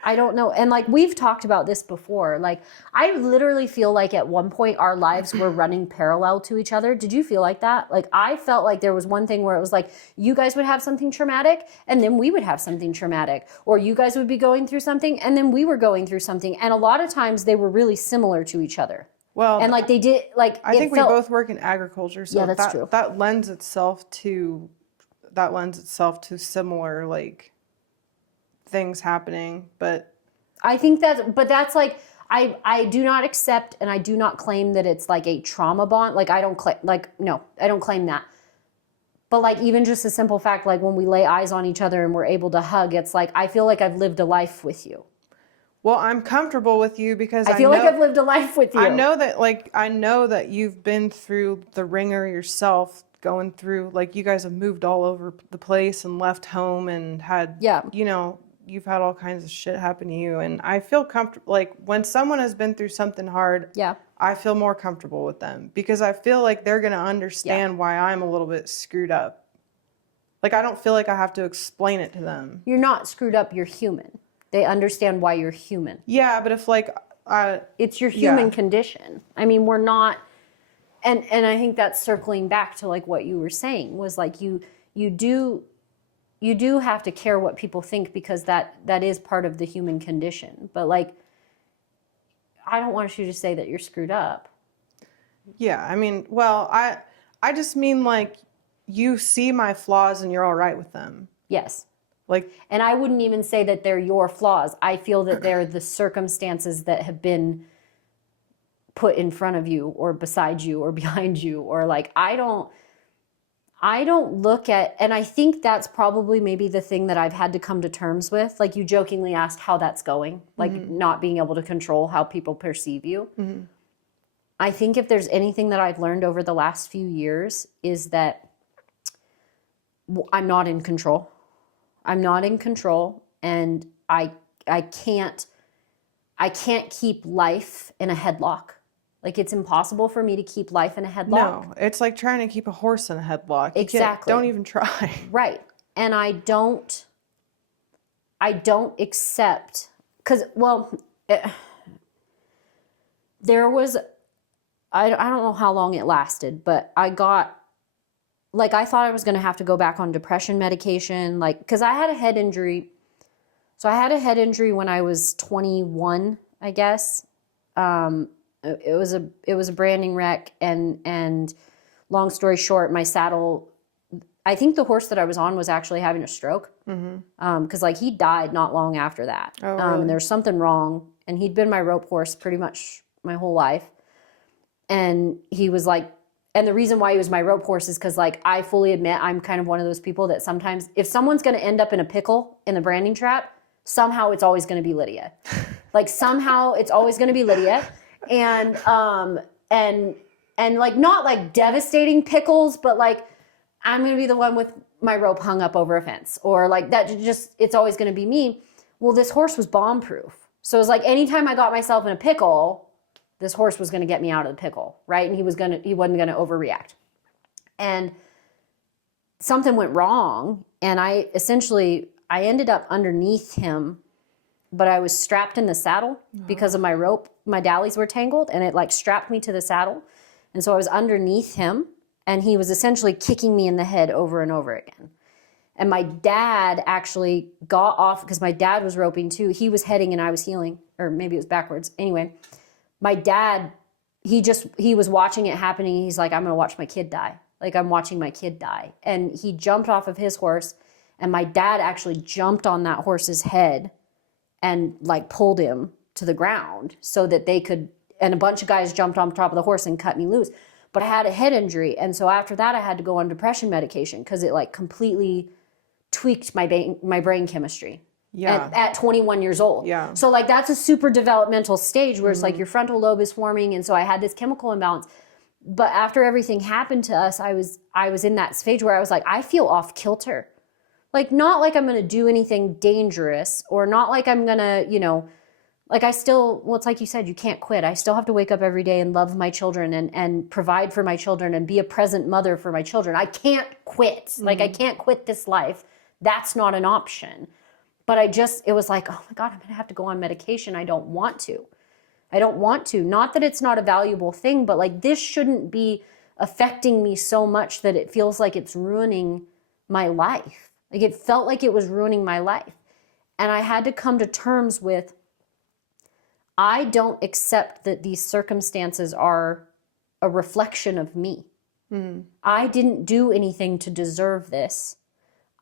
I don't know. And like we've talked about this before. Like I literally feel like at one point our lives were running parallel to each other. Did you feel like that? Like I felt like there was one thing where it was like you guys would have something traumatic and then we would have something traumatic. Or you guys would be going through something and then we were going through something. And a lot of times they were really similar to each other. Well, And like they did like I think we both work in agriculture, so Yeah, that's true. that lends itself to similar like things happening, but I think that's like I do not accept and I do not claim that it's like a trauma bond. Like I don't claim that. But like even just a simple fact, like when we lay eyes on each other and we're able to hug, it's like I feel like I've lived a life with you. Well, I'm comfortable with you because I feel like I've lived a life with you. I know that you've been through the ringer yourself, going through like you guys have moved all over the place and left home and had you've had all kinds of shit happen to you, and I feel comfortable. Like, when someone has been through something hard, Yeah. I feel more comfortable with them because I feel like they're going to understand why I'm a little bit screwed up. Like, I don't feel like I have to explain it to them. You're not screwed up, you're human. They understand why you're human. Yeah, but if, like, it's your human condition. I mean, we're not, and I think that's circling back to like what you were saying was like you do have to care what people think because that is part of the human condition. But like, I don't want you to say that you're screwed up. Yeah, I mean, well, I just mean like you see my flaws and you're all right with them. Yes. Like, and I wouldn't even say that they're your flaws. I feel that they're the circumstances that have been put in front of you or beside you or behind you, or like, I don't look at, and I think that's probably maybe the thing that I've had to come to terms with. Like, you jokingly asked how that's going, like not being able to control how people perceive you. Mm-hmm. I think if there's anything that I've learned over the last few years is that I'm not in control. I'm not in control, and I can't keep life in a headlock. Like, it's impossible for me to keep life in a headlock. No, it's like trying to keep a horse in a headlock. Exactly. Don't even try. Right. And I don't accept, because, well, there was, I don't know how long it lasted, but I got, like, I thought I was going to have to go back on depression medication, like, because I had a head injury. So I had a head injury when I was 21, I guess. It was a branding wreck, and long story short, my saddle, I think the horse that I was on was actually having a stroke. Mm-hmm. Because like he died not long after that. Oh, really? And there's something wrong, and he'd been my rope horse pretty much my whole life. And he was like, and the reason why he was my rope horse is because, like, I fully admit I'm kind of one of those people that sometimes if someone's going to end up in a pickle in the branding trap, somehow it's always going to be Lydia. Like, somehow it's always going to be Lydia. And like, not like devastating pickles, but like, I'm going to be the one with my rope hung up over a fence, or like that, just, it's always going to be me. Well, this horse was bomb proof. So it was like, anytime I got myself in a pickle, this horse was going to get me out of the pickle, right? And he wasn't going to overreact. And something went wrong, and I ended up underneath him, but I was strapped in the saddle because of my rope. My dallies were tangled, and it like strapped me to the saddle. And so I was underneath him, and he was essentially kicking me in the head over and over again. And my dad actually got off, because my dad was roping too. He was heading and I was heeling, or maybe it was backwards. Anyway, my dad, he was watching it happening. He's like, I'm going to watch my kid die. Like, I'm watching my kid die. And he jumped off of his horse, and my dad actually jumped on that horse's head and like pulled him to the ground so that they could, and a bunch of guys jumped on top of the horse and cut me loose. But I had a head injury. And so after that, I had to go on depression medication because it like completely tweaked my brain chemistry. Yeah. At 21 years old. Yeah. So like, that's a super developmental stage where it's like your frontal lobe is forming. And so I had this chemical imbalance. But after everything happened to us, I was in that stage where I was like, I feel off kilter. Like, not like I'm going to do anything dangerous, or not like I'm going to, like, I still, well, it's like you said, you can't quit. I still have to wake up every day and love my children and provide for my children and be a present mother for my children. I can't quit. Mm-hmm. Like, I can't quit this life. That's not an option. But it was like, oh my God, I'm going to have to go on medication. I don't want to. Not that it's not a valuable thing, but like, this shouldn't be affecting me so much that it feels like it's ruining my life. Like, it felt like it was ruining my life. And I had to come to terms with, I don't accept that these circumstances are a reflection of me. Mm-hmm. I didn't do anything to deserve this.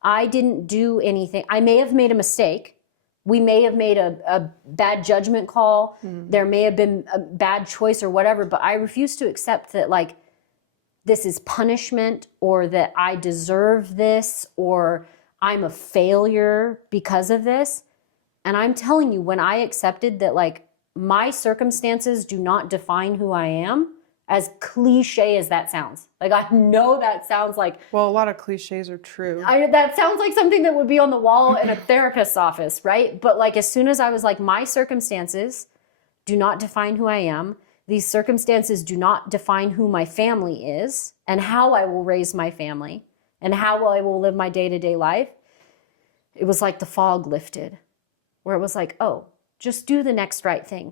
I didn't do anything. I may have made a mistake. We may have made a bad judgment call. Mm-hmm. There may have been a bad choice or whatever, but I refuse to accept that, like, this is punishment, or that I deserve this, or I'm a failure because of this. And I'm telling you, when I accepted that, like, my circumstances do not define who I am, As cliche as that sounds. Like, I know that sounds like... Well, a lot of cliches are true. That sounds like something that would be on the wall in a therapist's office, right? But like, as soon as I was like, my circumstances do not define who I am. These circumstances do not define who my family is and how I will raise my family and how I will live my day-to-day life. It was like the fog lifted, where it was like, oh, just do the next right thing.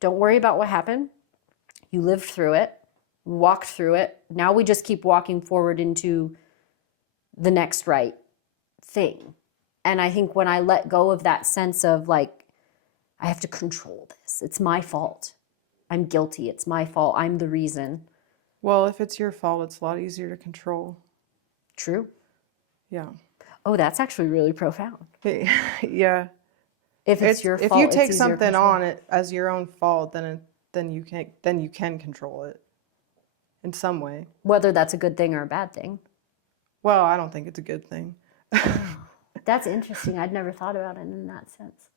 Don't worry about what happened. You lived through it, walked through it. Now we just keep walking forward into the next right thing. And I think when I let go of that sense of like, I have to control this. It's my fault. I'm guilty. It's my fault. I'm the reason. Well, if it's your fault, it's a lot easier to control. True. Yeah. Oh, that's actually really profound. Yeah. If it's your fault, if you it's take easier to something control. on it as your own fault, then you can control it in some way. Whether that's a good thing or a bad thing. Well, I don't think it's a good thing. That's interesting. I'd never thought about it in that sense.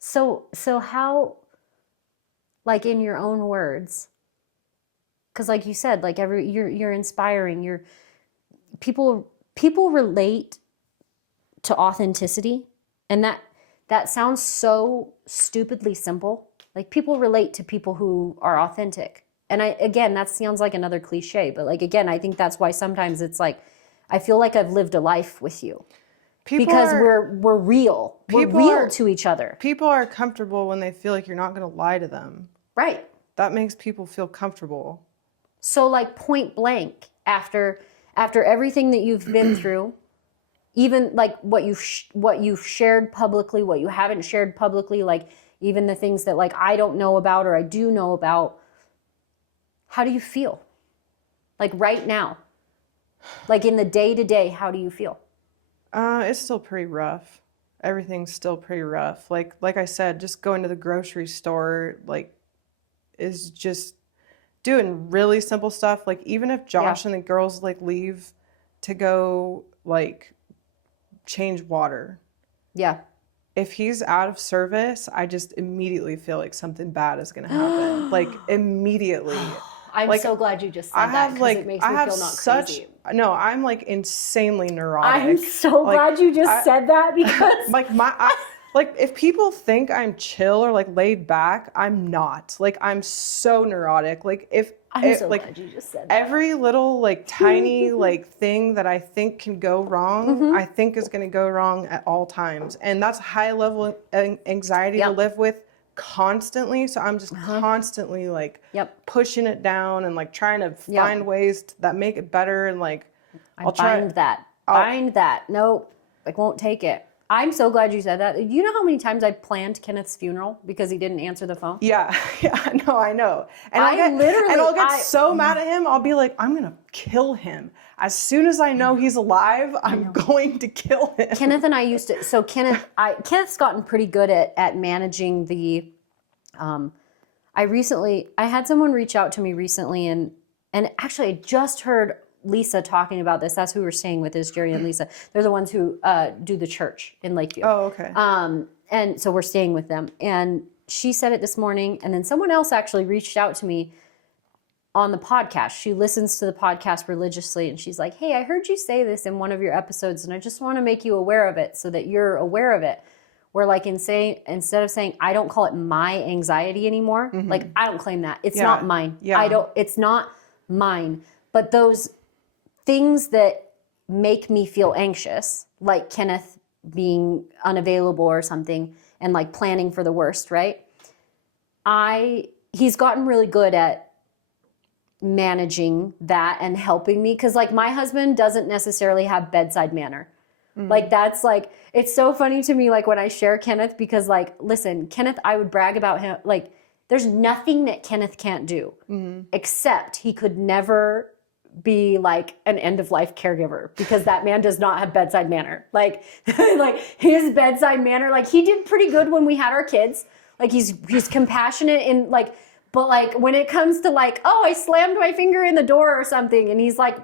So how, like in your own words, because like you said, like you're inspiring. People relate to authenticity, and that sounds so stupidly simple. Like, people relate to people who are authentic. And that sounds like another cliche, but like, again, I think that's why sometimes it's like, I feel like I've lived a life with you. We're real. We're real to each other. People are comfortable when they feel like you're not going to lie to them. Right. That makes people feel comfortable. So like, point blank, after everything that you've been through, even like what you've shared publicly, what you haven't shared publicly, like even the things that like I don't know about or I do know about, how do you feel? Like right now, like in the day-to-day, how do you feel? It's still pretty rough. Everything's still pretty rough. Like I said, just going to the grocery store, like, is just doing really simple stuff. Like, even if Josh and the girls like leave to go like change water. Yeah. If he's out of service, I just immediately feel like something bad is going to happen. Like, immediately. I'm like, so glad you just said that, because it makes me feel not crazy. No, I'm like insanely neurotic. I'm so glad you just said that, because like if people think I'm chill or like laid back, I'm not. Like, I'm so neurotic. Like, glad you just said that. Every little like tiny like thing that I think can go wrong, I think is going to go wrong at all times, and that's high level anxiety to live with constantly. So I'm just constantly like pushing it down and like trying to find ways that make it better, and like I'll bind that. Nope, I won't take it. I'm so glad you said that. You know how many times I planned Kenneth's funeral because he didn't answer the phone? Yeah, no, I know. And I'll get so mad at him. I'll be like, I'm gonna kill him. As soon as I know he's alive, I'm going to kill him. Kenneth and I used to. So Kenneth's gotten pretty good at managing the. I had someone reach out to me recently, and actually I just heard Lisa talking about this. That's who we're staying with, is Jerry and Lisa. They're the ones who do the church in Lakeview. Oh, okay. And so we're staying with them. And she said it this morning, and then someone else actually reached out to me on the podcast. She listens to the podcast religiously, and she's like, hey, I heard you say this in one of your episodes, and I just want to make you aware of it so that you're aware of it. Where like instead of saying, I don't call it my anxiety anymore, like I don't claim that. It's not mine. Yeah. It's not mine. But those things that make me feel anxious, like Kenneth being unavailable or something, and like planning for the worst, right? He's gotten really good at managing that and helping me, because like my husband doesn't necessarily have bedside manner. Like, that's like, it's so funny to me, like when I share Kenneth, because like, listen, Kenneth, I would brag about him. Like, there's nothing that Kenneth can't do, except he could never be like an end of life caregiver, because that man does not have bedside manner. Like, like his bedside manner, like he did pretty good when we had our kids. Like he's compassionate and like, but like when it comes to like, oh, I slammed my finger in the door or something, and he's like,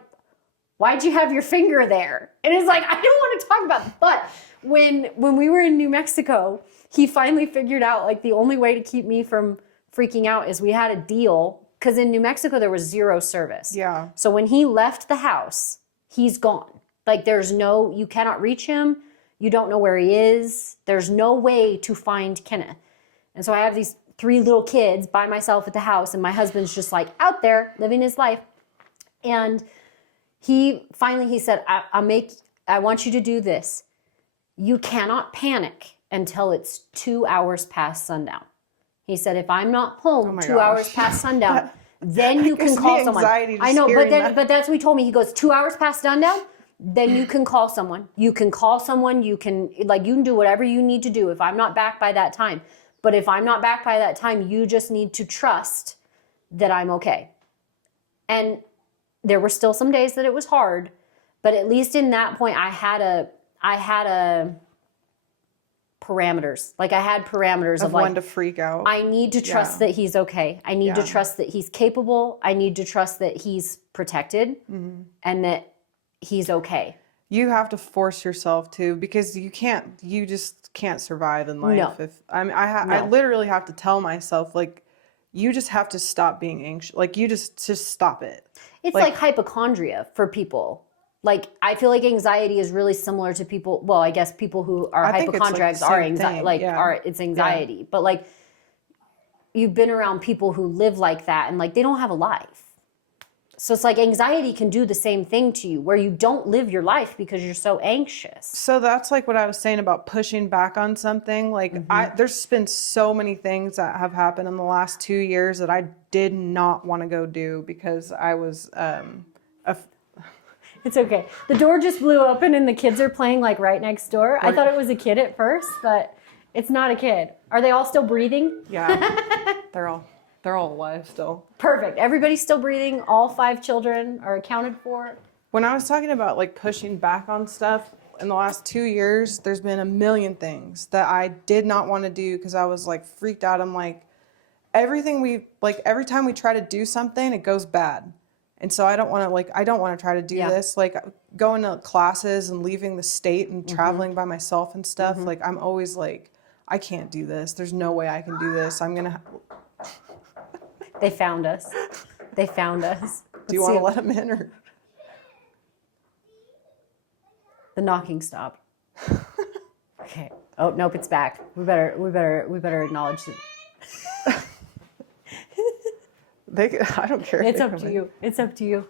why'd you have your finger there? And it's like, I don't want to talk about it. But when we were in New Mexico, he finally figured out like the only way to keep me from freaking out is we had a deal because in New Mexico there was zero service. Yeah. So when he left the house, he's gone. Like you cannot reach him. You don't know where he is. There's no way to find Kenneth. And so I have these 3 little kids by myself at the house, and my husband's just like out there living his life. And he said, I want you to do this. You cannot panic until it's 2 hours past sundown. He said, if I'm not home 2 hours past sundown, then you can call someone. I know, but that's what he told me. He goes, 2 hours past sundown, then you can call someone. You can call someone. You can do whatever you need to do if I'm not back by that time. But if I'm not back by that time, you just need to trust that I'm okay. And there were still some days that it was hard, but at least in that point, I had a parameters. Like I had parameters of like when to freak out. I need to trust that he's okay. I need to trust that he's capable. I need to trust that he's protected and that he's okay. You have to force yourself to, because you just can't survive in life. No. I literally have to tell myself, like, you just have to stop being anxious. Like, you just stop it. It's like hypochondria for people. Like, I feel like anxiety is really similar to people. Well, I guess people who are hypochondriacs are anxiety. It's anxiety. Yeah. But like, you've been around people who live like that, and like they don't have a life. So it's like anxiety can do the same thing to you, where you don't live your life because you're so anxious. So that's like what I was saying about pushing back on something. Like there's been so many things that have happened in the last 2 years that I did not want to go do because I was It's okay. The door just blew open and the kids are playing like right next door. I thought it was a kid at first, but it's not a kid. Are they all still breathing? Yeah. They're all alive still. Perfect. Everybody's still breathing. All 5 children are accounted for. When I was talking about like pushing back on stuff in the last 2 years, there's been a million things that I did not want to do because I was like freaked out. I'm like, every time we try to do something, it goes bad. And so I don't want to try to do this, like going to classes and leaving the state and traveling by myself and stuff. Like I'm always like, I can't do this. There's no way I can do this. They found us. Do you want to let them in or? The knocking stopped. Okay. Oh, nope, it's back. We better acknowledge it. I don't care. It's up to you. It's up to you.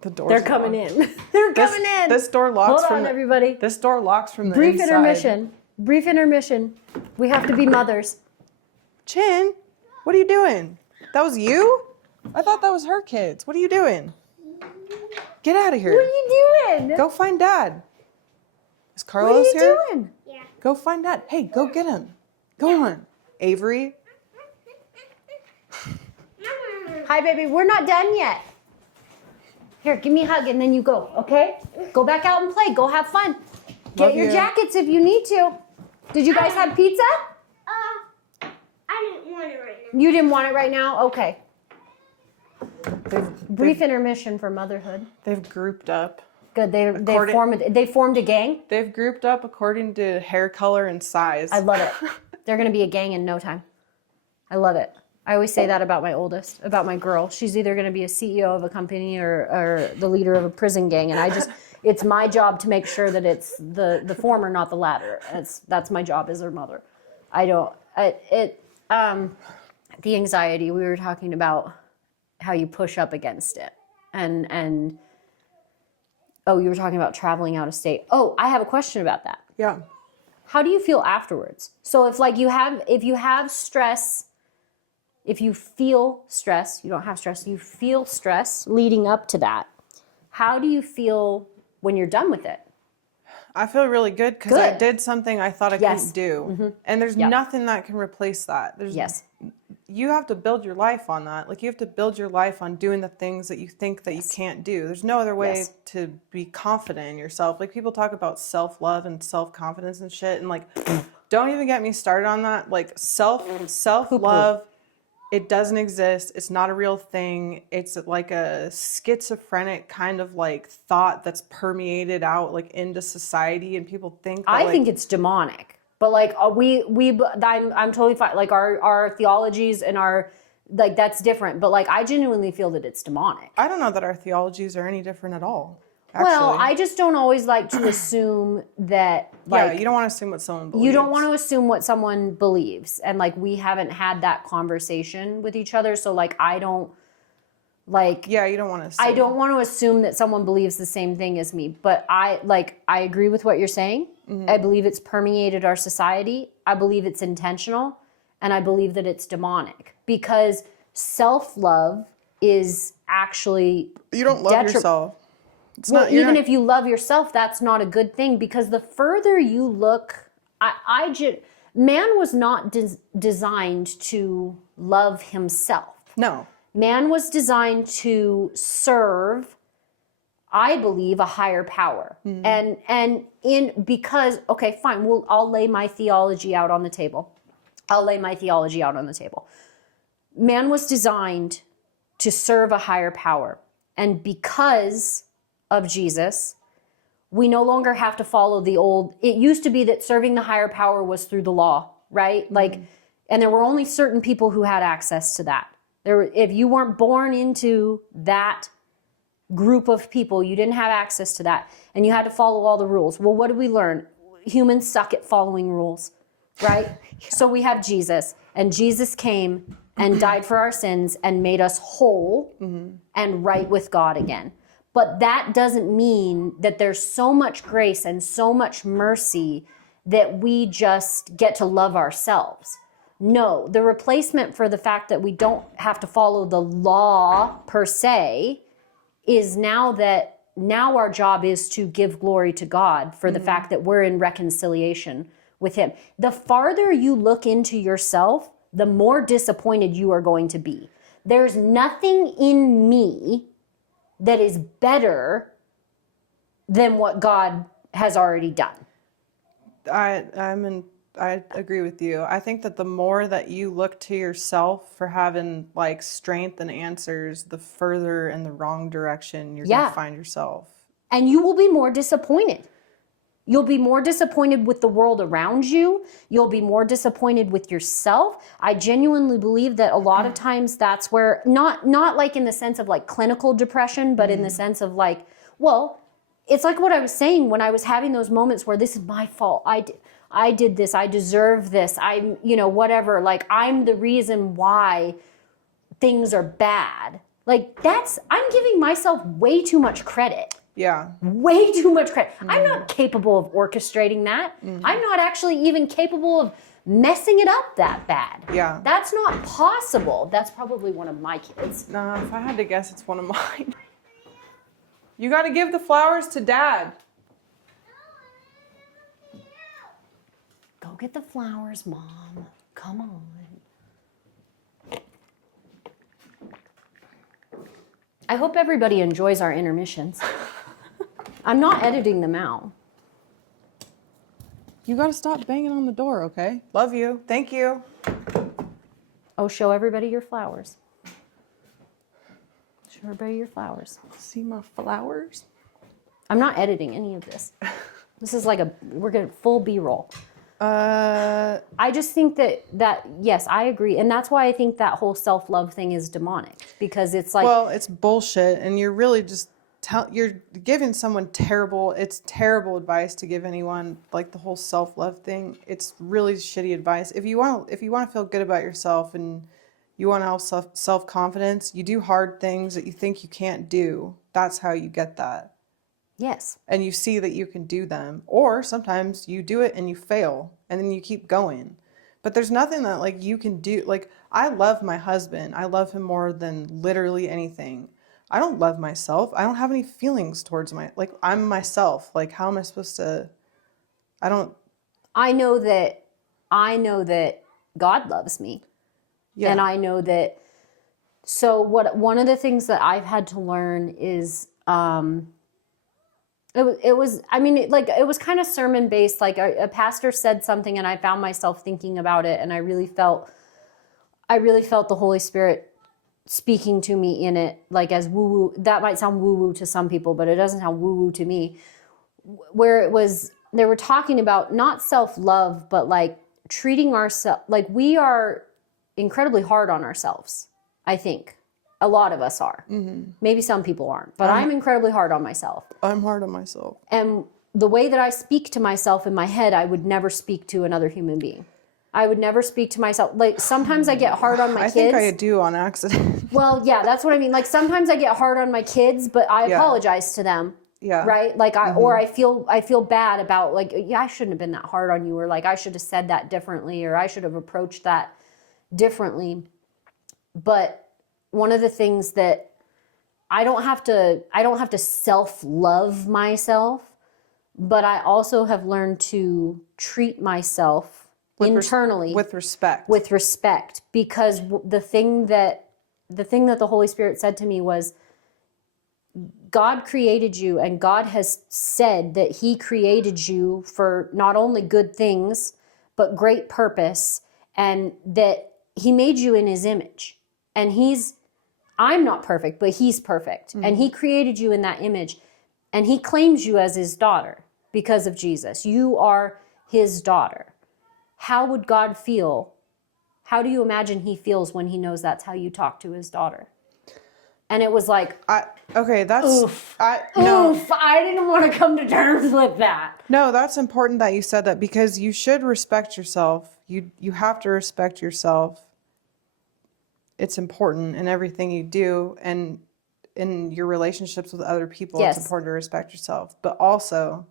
The door's They're coming in. They're coming in. This door locks Hold on, everybody. This door locks from the Brief inside. Brief intermission. We have to be mothers. Chin, what are you doing? That was you? I thought that was her kids. What are you doing? Get out of here. What are you doing? Go find Dad. Is Carlos here? What are you doing? Yeah. Go find Dad. Hey, go get him. Go on. Avery. Hi, baby. We're not done yet. Here, give me a hug and then you go, okay? Go back out and play. Go have fun. Get your jackets if you need to. Did you guys have pizza? I didn't want it right now. You didn't want it right now? Okay. Brief intermission for motherhood. They've grouped up. Good. They formed a gang. They've grouped up according to hair color and size. I love it. They're going to be a gang in no time. I love it. I always say that about my oldest, about my girl. She's either going to be a CEO of a company or the leader of a prison gang. And it's my job to make sure that it's the former, not the latter. That's my job as her mother. The anxiety, we were talking about how you push up against it. And you were talking about traveling out of state. Oh, I have a question about that. Yeah. How do you feel afterwards? So if you have stress, if you feel stress, you don't have stress, you feel stress leading up to that, how do you feel when you're done with it? I feel really good because I did something I thought I couldn't do. Mm-hmm. And there's nothing that can replace that. You have to build your life on that. Like you have to build your life on doing the things that you think that you can't do. There's no other way to be confident in yourself. Like people talk about self-love and self-confidence and shit. And like, don't even get me started on that. Like self-love it doesn't exist. It's not a real thing. It's like a schizophrenic kind of like thought that's permeated out like into society, and people think that, I think it's demonic, but like I'm totally fine. Like our theologies and our like that's different, but like I genuinely feel that it's demonic. I don't know that our theologies are any different at all. Well, Actually. I just don't always like to assume that like Yeah, you don't want to assume what someone believes. you don't want to assume what someone believes, and like we haven't had that conversation with each other, so like I don't like Yeah, you don't want to assume. I don't want to assume that someone believes the same thing as me, but I agree with what you're saying. Mm-hmm. I believe it's permeated our society. I believe it's intentional, and I believe that it's demonic because self-love is actually You don't love yourself. It's well, not, you're even not- if you love yourself, that's not a good thing because the further you look, man was not designed to love himself. No. Man was designed to serve, I believe, a higher power. And because okay, fine, I'll lay my theology out on the table. Man was designed to serve a higher power. And because of Jesus, we no longer have to follow the old. It used to be that serving the higher power was through the law, right? Like, and there were only certain people who had access to that. If you weren't born into that group of people, you didn't have access to that, and you had to follow all the rules. Well, what did we learn? Humans suck at following rules, right? So we have Jesus, and Jesus came and died for our sins and made us whole and right with God again. But that doesn't mean that there's so much grace and so much mercy that we just get to love ourselves. No, the replacement for the fact that we don't have to follow the law per se is now our job is to give glory to God for the fact that we're in reconciliation with Him. The farther you look into yourself, the more disappointed you are going to be. There's nothing in me that is better than what God has already done. I agree with you. I think that the more that you look to yourself for having like strength and answers, the further in the wrong direction you're going to find yourself. And you will be more disappointed. You'll be more disappointed with the world around you. You'll be more disappointed with yourself. I genuinely believe that a lot of times that's where, not like in the sense of like clinical depression, but in the sense of like, well, it's like what I was saying when I was having those moments where this is my fault. I did this. I deserve this. I'm, whatever. Like I'm the reason why things are bad. Like I'm giving myself way too much credit. Yeah. Way too much credit. I'm not capable of orchestrating that. I'm not actually even capable of messing it up that bad. Yeah. That's not possible. That's probably one of my kids. No, if I had to guess, it's one of mine. You got to give the flowers to Dad. Go get the flowers, Mom. Come on. I hope everybody enjoys our intermissions. I'm not editing them out. You got to stop banging on the door, okay? Love you. Thank you. Oh, show everybody your flowers. Show everybody your flowers. See my flowers? I'm not editing any of this. This is like we're going to full B-roll. I just think that yes, I agree. And that's why I think that whole self-love thing is demonic, because it's like, well, it's bullshit, and you're really just you're giving someone terrible advice to give anyone, like the whole self-love thing. It's really shitty advice. If you want to feel good about yourself and you want to have self-confidence, you do hard things that you think you can't do. That's how you get that. yes. And you see that you can do them. Or sometimes you do it and you fail and then you keep going. But there's nothing that like you can do. Like, I love my husband. I love him more than literally anything. I don't love myself. I don't have any feelings towards I'm myself. Like, how am I supposed to, I know that God loves me. Yeah. And I know that, so one of the things that I've had to learn is, it was kind of sermon based. Like a pastor said something and I found myself thinking about it, and I really felt, I really felt the Holy Spirit speaking to me in it, like as woo-woo. That might sound woo-woo to some people, but it doesn't sound woo-woo to me. Where it was, they were talking about not self-love, but like treating ourselves, like we are incredibly hard on ourselves, I think. A lot of us are. Maybe some people aren't, but I'm incredibly hard on myself. I'm hard on myself. And the way that I speak to myself in my head, I would never speak to another human being. I would never speak to myself. Like sometimes I get hard on my kids. I think I do on accident. Well, yeah, that's what I mean. Like sometimes I get hard on my kids, but I apologize to them. Yeah. Right? Like or I feel bad about like, yeah, I shouldn't have been that hard on you, or like I should have said that differently, or I should have approached that differently. But one of the things that I don't have to self-love myself, but I also have learned to treat myself internally with respect. With respect, because the thing that the Holy Spirit said to me was, God created you, and God has said that he created you for not only good things, but great purpose, and that he made you in his image. And I'm not perfect, but he's perfect. And he created you in that image, and he claims you as his daughter because of Jesus. You are his daughter. How would God feel? How do you imagine he feels when he knows that's how you talk to his daughter? And it was like, oof. I didn't want to come to terms with that. No, that's important that you said that, because you should respect yourself. You have to respect yourself. It's important in everything you do, and in your relationships with other people. Yes. It's important to respect yourself. But also,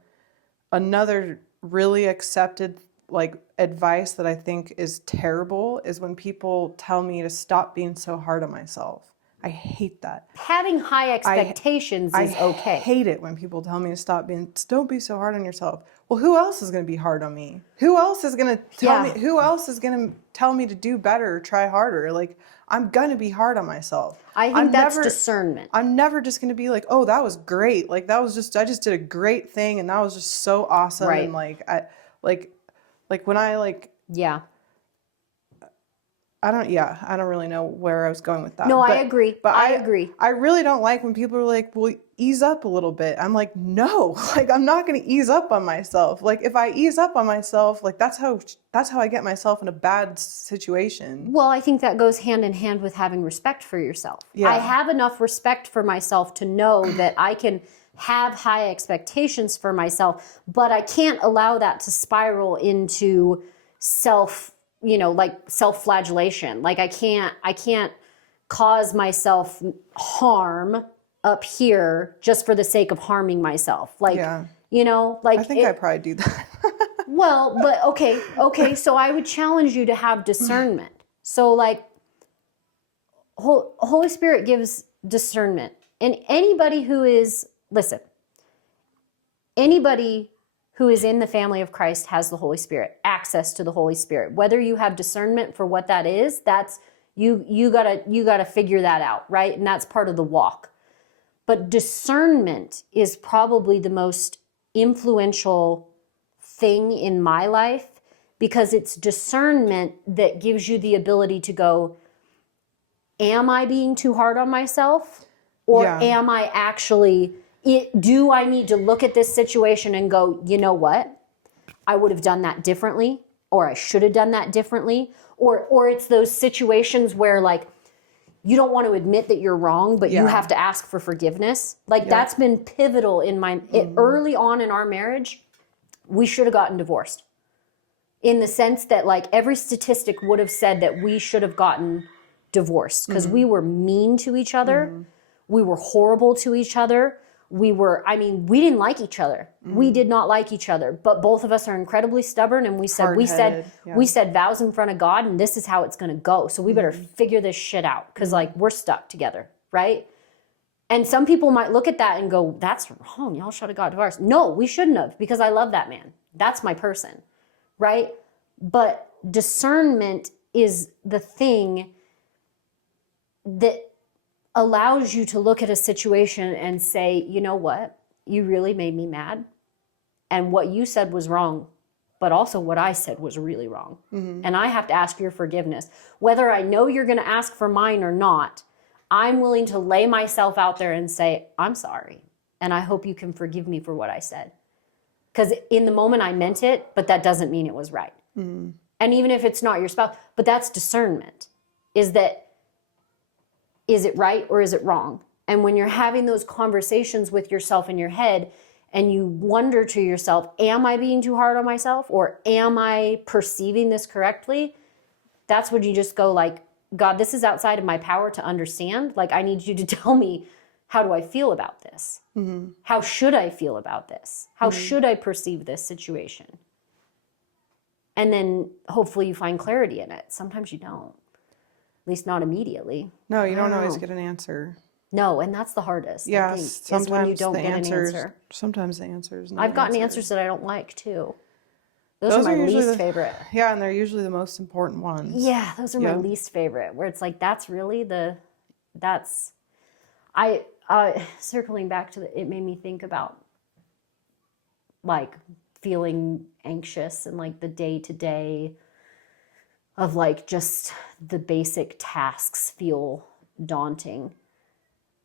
another really accepted like advice that I think is terrible is when people tell me to stop being so hard on myself. I hate that. Having high expectations is okay. I hate it when people tell me to don't be so hard on yourself. Well, who else is going to be hard on me? Who else is going to tell me? Who else is going to tell me to do better or try harder? Like, I'm going to be hard on myself. I think that's discernment. I'm never just going to be like, oh, that was great. Like, I just did a great thing, and that was just so awesome. Right. And when I yeah. I don't really know where I was going with that. No, I agree. But I agree. I really don't like when people are like, well, ease up a little bit. I'm like, no, like, I'm not going to ease up on myself. Like, if I ease up on myself, like, that's how I get myself in a bad situation. Well, I think that goes hand in hand with having respect for yourself. Yeah. I have enough respect for myself to know that I can have high expectations for myself, but I can't allow that to spiral into self-flagellation. Like I can't cause myself harm up here just for the sake of harming myself. Like, Yeah. like I think I probably do that. well, but okay. So I would challenge you to have discernment. So like Holy Spirit gives discernment, and anybody who is in the family of Christ has the Holy Spirit, access to the Holy Spirit. Whether you have discernment for what that is, that's you gotta figure that out, right? And that's part of the walk. But discernment is probably the most influential thing in my life, because it's discernment that gives you the ability to go, am I being too hard on myself? Or am I actually... do I need to look at this situation and go, you know what? I would have done that differently, or I should have done that differently. Or it's those situations where like you don't want to admit that you're wrong, but you have to ask for forgiveness. Like that's been pivotal in early on in our marriage. We should have gotten divorced, in the sense that like every statistic would have said that we should have gotten divorced because we were mean to each other. We were horrible to each other. We didn't like each other. We did not like each other, but both of us are incredibly stubborn. And we said vows in front of God, and this is how it's going to go. So we better figure this shit out, because like we're stuck together. Right. And some people might look at that and go, that's wrong. Y'all should have got divorced. No, we shouldn't have, because I love that man. That's my person. Right. But discernment is the thing that allows you to look at a situation and say, you know what? You really made me mad. And what you said was wrong. but also what I said was really wrong. And I have to ask your forgiveness. Whether I know you're going to ask for mine or not, I'm willing to lay myself out there and say, I'm sorry. And I hope you can forgive me for what I said. Because in the moment I meant it, but that doesn't mean it was right. And even if it's not your spouse, but that's discernment. Is it right or is it wrong? And when you're having those conversations with yourself in your head and you wonder to yourself, am I being too hard on myself or am I perceiving this correctly? That's when you just go like, God, this is outside of my power to understand. Like, I need you to tell me, how do I feel about this? How should I feel about this? How should I perceive this situation? And then hopefully you find clarity in it. Sometimes you don't. At least not immediately. No, you don't always get an answer. No, and that's the hardest. Yes, I think, sometimes is when you don't the get answers. an answer. Sometimes the answer is not. I've gotten answered. answers that I don't like too. Those are my usually least favorite. Yeah, and they're usually the most important ones. Yeah, those are my least favorite. Where it's like that's really circling back to it made me think about like feeling anxious and like the day to day of like just the basic tasks feel daunting.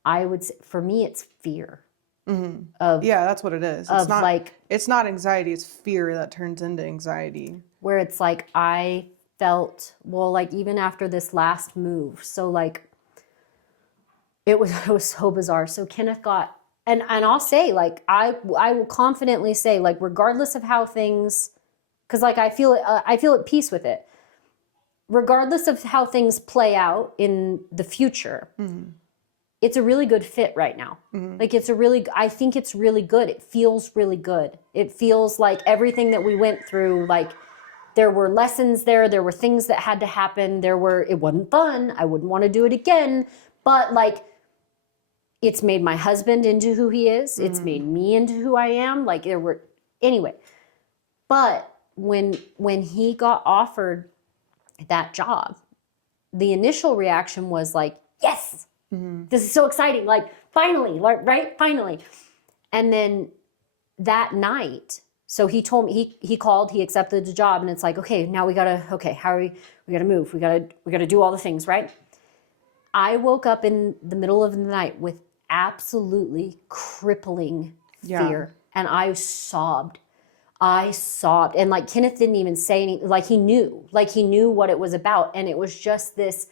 I would say for me it's fear. Yeah, that's what it is. It's not anxiety, it's fear that turns into anxiety. Where it's like I felt, well, like even after this last move, so like it was so bizarre. So Kenneth got, and I'll say like I will confidently say like regardless of how things, because like I feel at peace with it. Regardless of how things play out in the future, it's a really good fit right now. Like I think it's really good. It feels really good. It feels like everything that we went through, like there were lessons there. There were things that had to happen. It wasn't fun. I wouldn't want to do it again. But like, it's made my husband into who he is. It's made me into who I am. Like anyway. But when he got offered that job, the initial reaction was like, yes, this is so exciting. Like finally, right? Finally. And then that night, so he told me, he called, he accepted the job and it's like, okay, now we gotta move. We gotta do all the things, right? I woke up in the middle of the night with absolutely crippling fear and I sobbed. And like Kenneth didn't even say anything, like he knew what it was about. And it was just this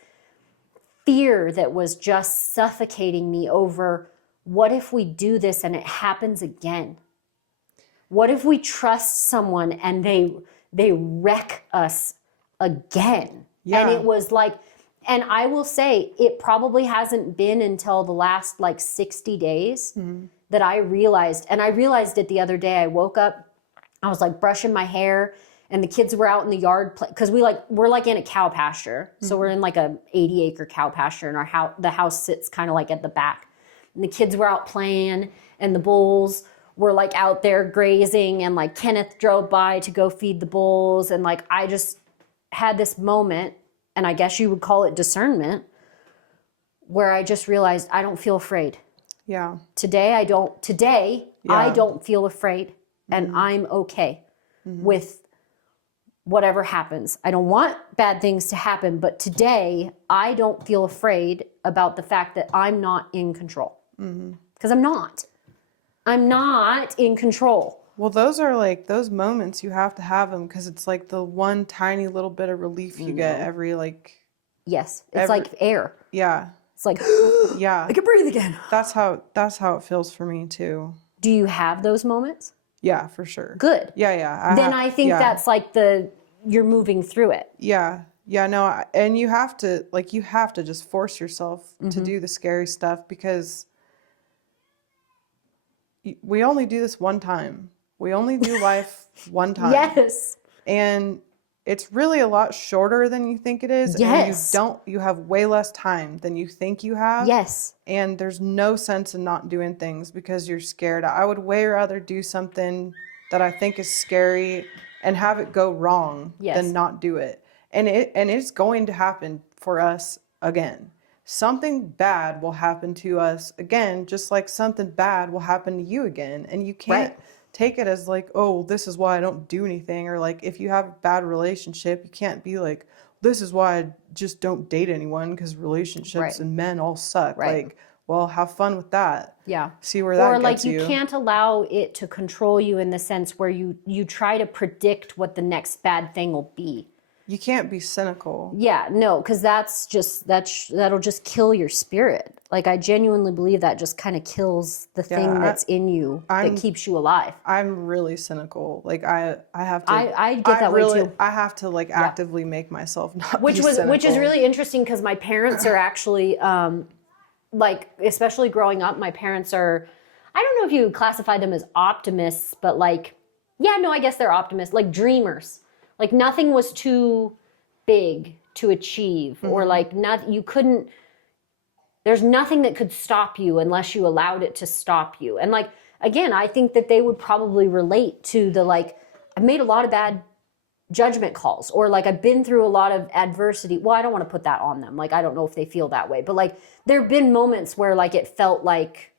fear that was just suffocating me over what if we do this and it happens again? What if we trust someone and they wreck us again? Yeah. And it was like, and I will say it probably hasn't been until the last like 60 days that I realized, and I realized it the other day. I woke up, I was like brushing my hair and the kids were out in the yard because we're like in a cow pasture. So we're in like a 80-acre cow pasture and the house sits kind of like at the back. And the kids were out playing and the bulls were like out there grazing and like Kenneth drove by to go feed the bulls. And like, I just had this moment, and I guess you would call it discernment, where I just realized I don't feel afraid. Yeah. Today I don't feel afraid. And I'm okay with whatever happens. I don't want bad things to happen, but today I don't feel afraid about the fact that I'm not in control. Because I'm not. I'm not in control. Well, those are like those moments you have to have them because it's like the one tiny little bit of relief you get every like. Yes, it's like air. Yeah. It's like, yeah, I can breathe again. That's how it feels for me too. Do you have those moments? Yeah, for sure. Good. Yeah. I think that's like you're moving through it. Yeah. Yeah, no, and you have to just force yourself to do the scary stuff because we only do this one time. We only do life one time. Yes. And it's really a lot shorter than you think it is. Yes. And you have way less time than you think you have. Yes. And there's no sense in not doing things because you're scared. I would way rather do something that I think is scary and have it go wrong than not do it. And it's going to happen for us again. Something bad will happen to us again, just like something bad will happen to you again. And you can't take it as like, oh, this is why I don't do anything. Or like, if you have a bad relationship, you can't be like, this is why I just don't date anyone because relationships Right. and men all suck. Right. Like, well, have fun with that. Yeah. See where that Or like gets you can't allow it to control you in the sense where you try to predict what the next bad thing will be. You can't be cynical. Yeah, no, because that'll just kill your spirit. Like I genuinely believe that just kind of kills the thing that's in you that keeps you alive. I'm really cynical. Like I have to. I get that way too. I have to like actively make myself not Which be cynical. is really interesting because my parents are actually like, especially growing up, my parents are, I don't know if you would classify them as optimists, but like, yeah, no, I guess they're optimists, like dreamers. Like nothing was too big to achieve or like there's nothing that could stop you unless you allowed it to stop you. And like, again, I think that they would probably relate to the like, I've made a lot of bad judgment calls or like I've been through a lot of adversity. Well, I don't want to put that on them. Like, I don't know if they feel that way, but like there have been moments where like it felt like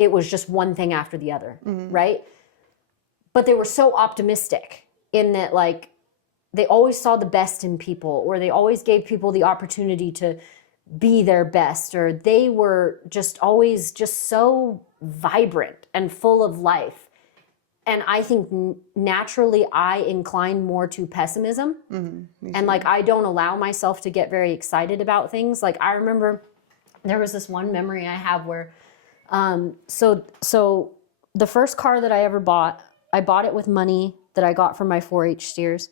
it was just one thing after the other, right? But they were so optimistic in that like they always saw the best in people or they always gave people the opportunity to be their best or they were just always just so vibrant and full of life. And I think naturally I incline more to pessimism. And like, I don't allow myself to get very excited about things. Like I remember there was this one memory I have where, so the first car that I ever bought, I bought it with money that I got from my 4-H steers.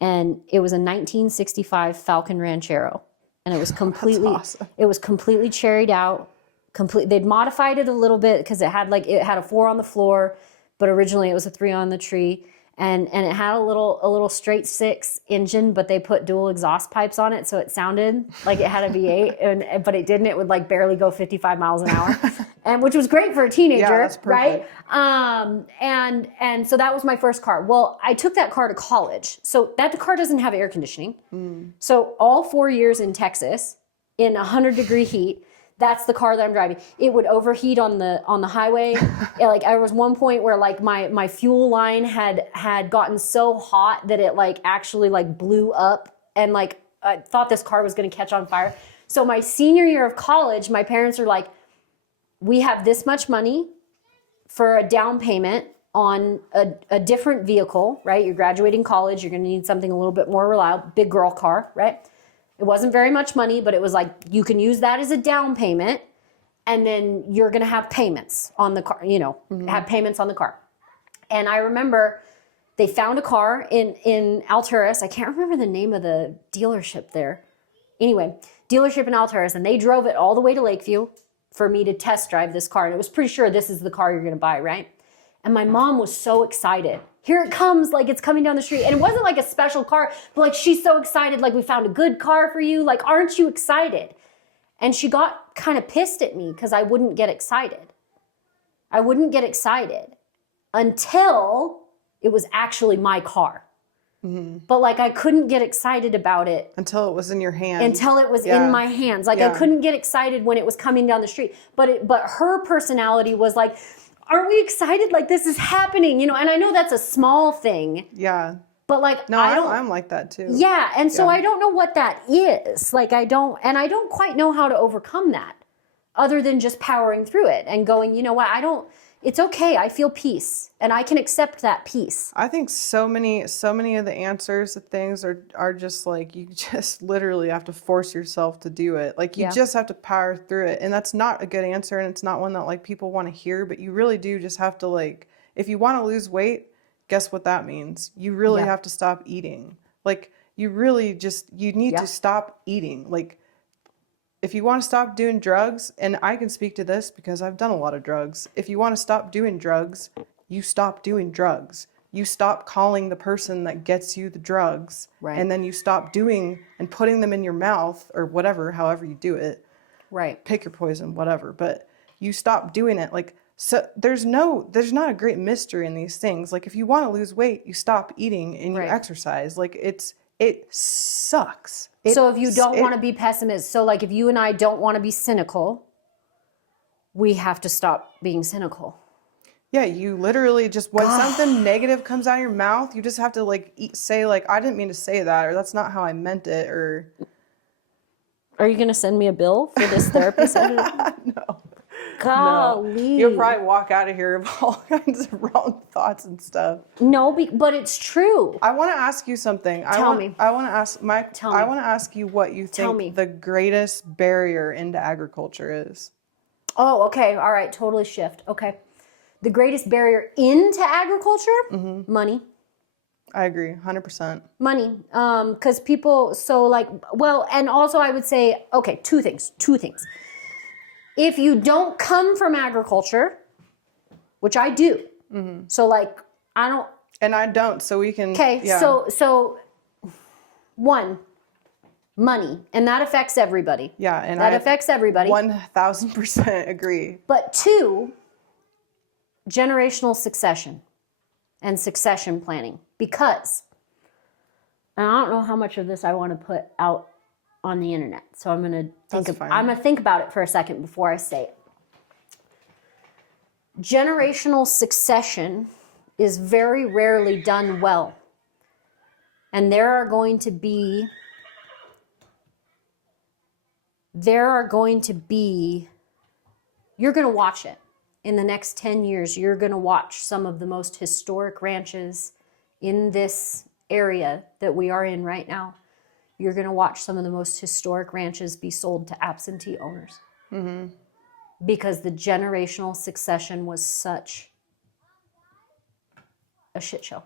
And it was a 1965 Falcon Ranchero. And it was completely, awesome. It was completely cherried out. They'd modified it a little bit because it had a 4 on the floor. But originally it was a 3 on the tree, and it had a little straight 6 engine, but they put dual exhaust pipes on it, so it sounded like it had a V8, but it didn't. It would like barely go 55 miles an hour, and which was great for a teenager, that's perfect. right? And so that was my first car. Well, I took that car to college, so that car doesn't have air conditioning. So all 4 years in Texas, in 100-degree heat. That's the car that I'm driving. It would overheat on the highway. Like I was one point where like my fuel line had gotten so hot that it like actually like blew up and like I thought this car was going to catch on fire. So my senior year of college, my parents are like, we have this much money for a down payment on a different vehicle, right? You're graduating college. You're going to need something a little bit more reliable, big girl car, right? It wasn't very much money, but it was like, you can use that as a down payment and then you're going to have payments on the car, have payments on the car. And I remember they found a car in Alturas. I can't remember the name of the dealership there. Anyway, dealership in Alturas, and they drove it all the way to Lakeview for me to test drive this car. And it was pretty sure this is the car you're going to buy, right? And my mom was so excited. Here it comes, like it's coming down the street. And it wasn't like a special car, but like she's so excited, like we found a good car for you. Like, aren't you excited? And she got kind of pissed at me because I wouldn't get excited. I wouldn't get excited until it was actually my car. But like I couldn't get excited about it. Until it was in your hand. Until it was in my hands. Like I couldn't get excited when it was coming down the street. But her personality was like, aren't we excited? Like this is happening, And I know that's a small thing. Yeah. But like, no, I'm like that too. Yeah. And so I don't know what that is. Like I don't quite know how to overcome that other than just powering through it and going, you know what? It's okay. I feel peace and I can accept that peace. I think so many of the answers to things are just like, you just literally have to force yourself to do it. Like you just have to power through it. And that's not a good answer. And it's not one that like people want to hear, but you really do just have to like, if you want to lose weight, guess what that means? You really have to stop eating. Like you really you need to stop eating. Like if you want to stop doing drugs, and I can speak to this because I've done a lot of drugs. If you want to stop doing drugs, you stop doing drugs. You stop calling the person that gets you the drugs. Right. And then you stop doing and putting them in your mouth or whatever, however you do it. Right. Pick your poison, whatever. But you stop doing it. Like, so there's not a great mystery in these things. Like if you want to lose weight, you stop eating and you exercise. Like it sucks. So if you don't want to be pessimist, so like if you and I don't want to be cynical, we have to stop being cynical. Yeah, you literally just, when something negative comes out of your mouth, you just have to like say like, I didn't mean to say that, or that's not how I meant it, or Are you going to send me a bill for this therapy session? no. Golly. You'll probably walk out of here with all kinds of wrong thoughts and stuff. No, but it's true. I want to ask you something. Tell me. I want to ask Tell me. want to ask you what you Tell me. think the greatest barrier into agriculture is. Oh, okay. All right. Totally shift. Okay. The greatest barrier into agriculture? Money. I agree, 100%. Money. Because people, so like, well, and also I would say, okay, two things. If you don't come from agriculture, which I do, so like, I don't. And I don't, so we can. Okay, yeah. so one, money, and that affects everybody. Yeah, and that affects everybody. 1,000% agree. But two, generational succession and succession planning. Because, and I don't know how much of this I want to put out on the internet, so I'm gonna think about it for a second before I say it. Generational succession is very rarely done well. And you're going to watch it. In the next 10 years, you're going to watch some of the most historic ranches in this area that we are in right now. You're going to watch some of the most historic ranches be sold to absentee owners. Because the generational succession was such a shit show.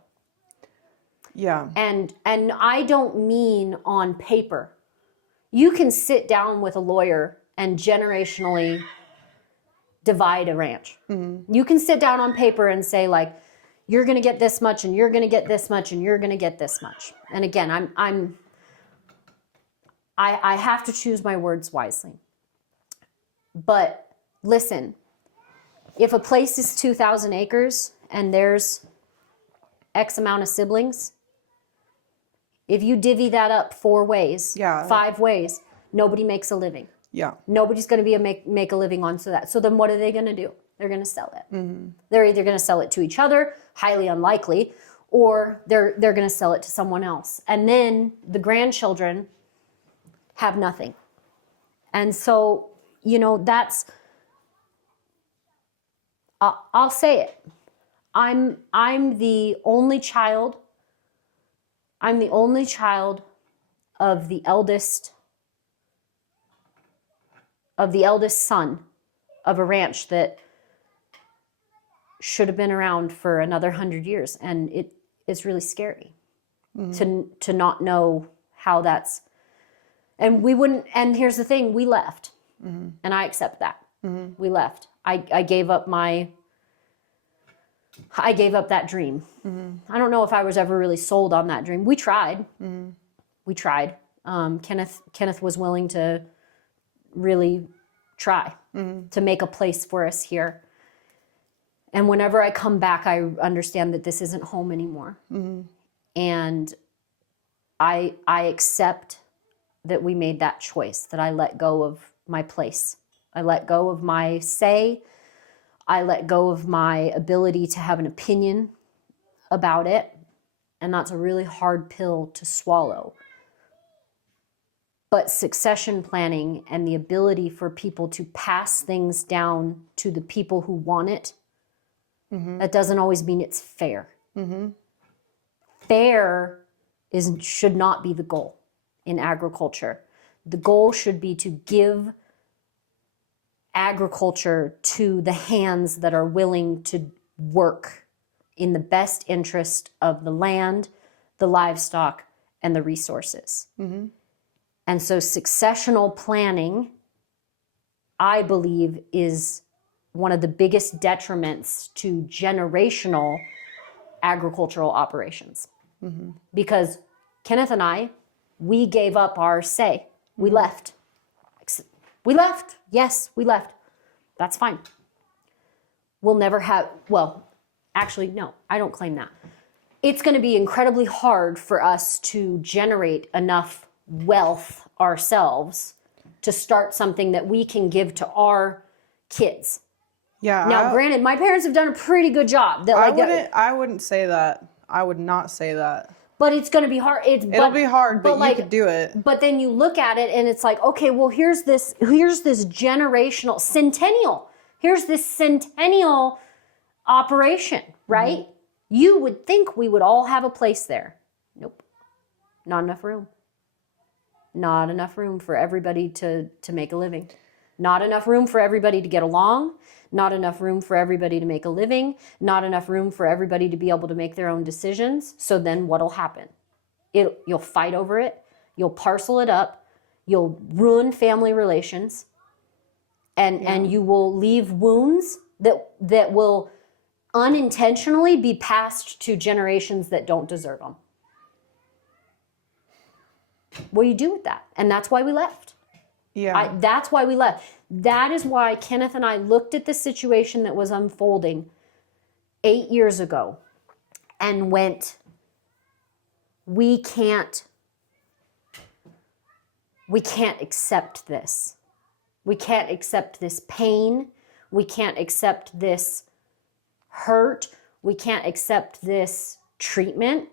Yeah. And I don't mean on paper. You can sit down with a lawyer and generationally divide a ranch. You can sit down on paper and say like, you're going to get this much and you're going to get this much and you're going to get this much. And again, I have to choose my words wisely. But listen, if a place is 2,000 acres and there's X amount of siblings, if you divvy that up 4 ways, 5 ways, nobody makes a living. Yeah. Nobody's going to be make a living on that. So then what are they going to do? They're going to sell it. They're either going to sell it to each other, highly unlikely, or they're going to sell it to someone else. And then the grandchildren have nothing. And so, that's, I'll say it. I'm the only child. I'm the only child of the eldest son of a ranch that should have been around for another 100 years. And it's really scary to not know how that's, and we wouldn't, and here's the thing, we left. And I accept that. We left. I gave up that dream. I don't know if I was ever really sold on that dream. We tried. We tried. Kenneth was willing to really try to make a place for us here. And whenever I come back, I understand that this isn't home anymore. And I accept that we made that choice, that I let go of my place. I let go of my say. I let go of my ability to have an opinion about it. And that's a really hard pill to swallow. But succession planning and the ability for people to pass things down to the people who want it, that doesn't always mean it's fair. Fair should not be the goal in agriculture. The goal should be to give agriculture to the hands that are willing to work in the best interest of the land, the livestock, and the resources. And so successional planning, I believe, is one of the biggest detriments to generational agricultural operations. Because Kenneth and I, we gave up our say. We left. We left. Yes, we left. That's fine. We'll never have, well, actually, no, I don't claim that. It's going to be incredibly hard for us to generate enough wealth ourselves to start something that we can give to our kids. Yeah. Now, granted, my parents have done a pretty good job. That I wouldn't say that. I would not say that. But it's going to be hard. It'll be hard, but you could do it. But then you look at it and it's like, okay, well, here's this generational, centennial. Here's this centennial operation, right? Mm-hmm. You would think we would all have a place there. Nope. Not enough room. Not enough room for everybody to make a living. Not enough room for everybody to get along. Not enough room for everybody to make a living. Not enough room for everybody to be able to make their own decisions. So then what'll happen? You'll fight over it. You'll parcel it up. You'll ruin family relations. And you will leave wounds that will unintentionally be passed to generations that don't deserve them. What do you do with that? And that's why we left. Yeah. That's why we left. That is why Kenneth and I looked at the situation that was unfolding 8 years ago and went, we can't accept this. We can't accept this pain. We can't accept this hurt. We can't accept this treatment,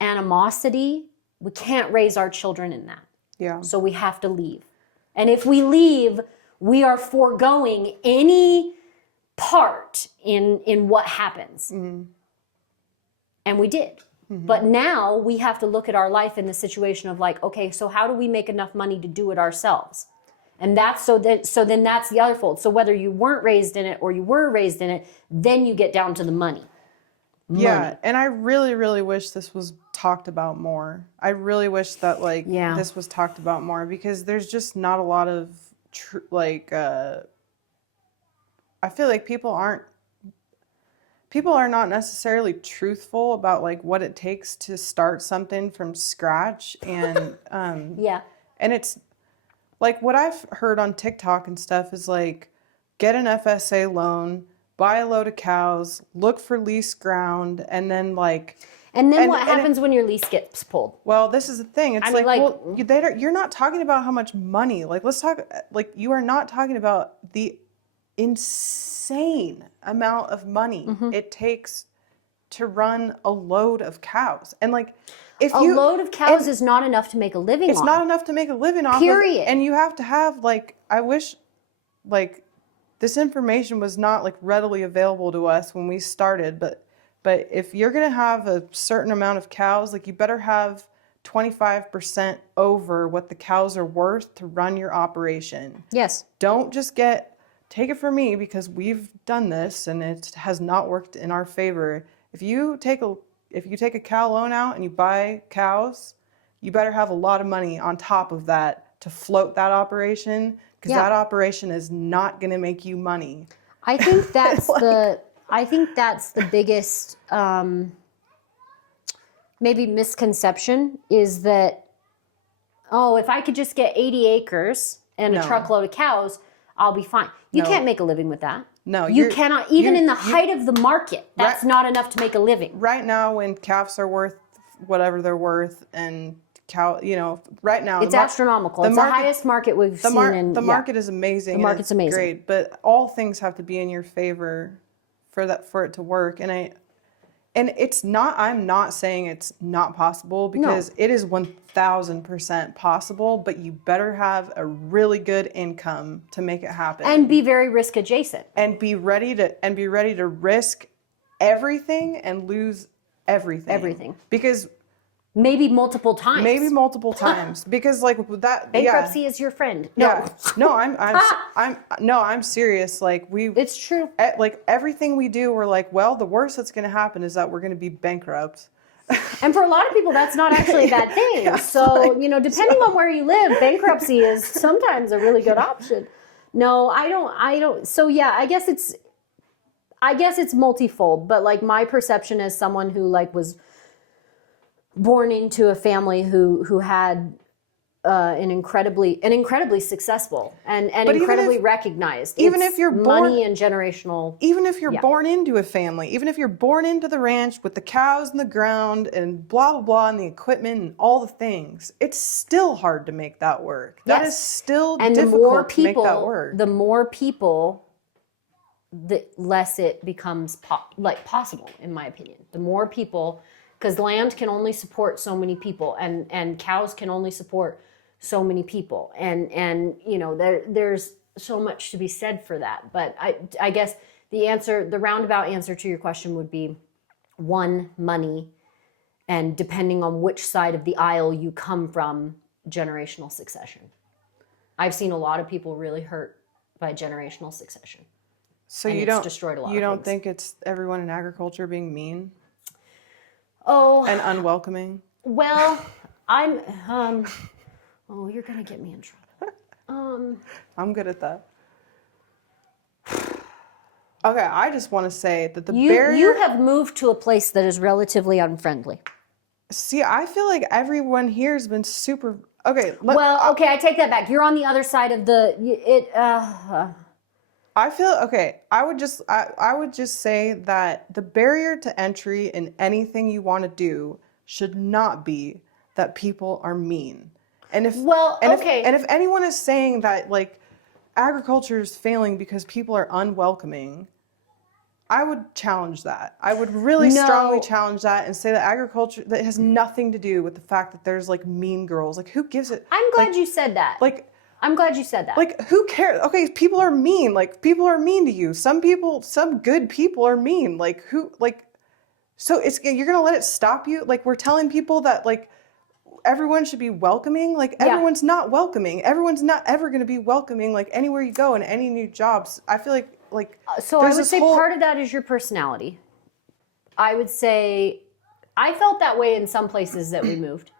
animosity. We can't raise our children in that. Yeah. So we have to leave. And if we leave, we are foregoing any part in what happens. Mm-hmm. And we did. Mm-hmm. But now we have to look at our life in the situation of like, okay, so how do we make enough money to do it ourselves? And that's so then that's the other fold. So whether you weren't raised in it or you were raised in it, then you get down to the money. Yeah, and I really, really wish this was talked about more. I really wish that this was talked about more because there's just not a lot of I feel like people are not necessarily truthful about like what it takes to start something from scratch and and it's like what I've heard on TikTok and stuff is like get an FSA loan, buy a load of cows, look for lease ground, and then what happens when your lease gets pulled? Well, this is the thing. It's you're not talking about how much money. Like, let's talk. Like, you are not talking about the insane amount of money it takes to run a load of cows. And like, if a load of cows is not enough to make a living. It's not enough to make a living off. Period. And you have to have I wish this information was not readily available to us when we started, but if you're going to have a certain amount of cows, you better have 25% over what the cows are worth to run your operation. Yes. Don't just take it from me because we've done this and it has not worked in our favor. If you take a cow loan out and you buy cows, you better have a lot of money on top of that to float that operation. Because that operation is not going to make you money. I think that's the biggest maybe misconception is that, if I could just get 80 acres and a truckload of cows, I'll be fine. You can't make a living with that. No, you cannot. Even in the height of the market, that's not enough to make a living. Right now, when calves are worth whatever they're worth and right now it's astronomical. It's the highest market we've seen. The market is amazing. The market's amazing. Great, but all things have to be in your favor for it to work. And it's not. I'm not saying it's not possible because it is 1,000% possible. But you better have a really good income to make it happen and be very risk adjacent and be ready to risk everything and lose everything. Everything Because. Maybe multiple times. Because that bankruptcy is your friend. I'm serious. It's true. Everything we do, we're the worst that's going to happen is that we're going to be bankrupt. And for a lot of people, that's not actually a bad thing. Depending on where you live, bankruptcy is sometimes a really good option. No, I don't. So yeah, I guess it's multifold. But my perception as someone who was born into a family who had an incredibly successful and incredibly recognized. Even if you're money and generational. Even if you're born into a family, even if you're born into the ranch with the cows in the ground and blah blah blah and the equipment and all the things, it's still hard to make that work. That is still difficult to make that work. The more people the less it becomes possible, in my opinion. The more people, because land can only support so many people, and cows can only support so many people, and you know, there's so much to be said for that. But I guess the roundabout answer to your question would be one, money, and depending on which side of the aisle you come from, generational succession. I've seen a lot of people really hurt by generational succession. So and you it's don't destroyed a lot you of don't things. think it's everyone in agriculture being mean Oh, and unwelcoming? well, I'm oh, you're gonna get me in trouble. I'm good at that. Okay, I just want to say that the You barrier. have moved to a place that is relatively unfriendly. See, I feel like everyone here has been super. Okay, Okay, I take that back. You're on the other side of I feel okay. I would just say that the barrier to entry in anything you want to do should not be that people are mean. And if if anyone is saying that like agriculture is failing because people are unwelcoming, I would challenge that. I would really strongly challenge that and say that agriculture that has nothing to do with the fact that there's like mean girls. Like who gives it? I'm glad you said that. I'm glad you said that. Like who cares? Okay, people are mean. Like people are mean to you. Some good people are mean. Like who like so you're going to let it stop you? Like we're telling people that like everyone should be welcoming. Like everyone's not welcoming. Everyone's not ever going to be welcoming like anywhere you go in any new jobs. I feel like so I would say part of that is your personality. I would say I felt that way in some places that we moved.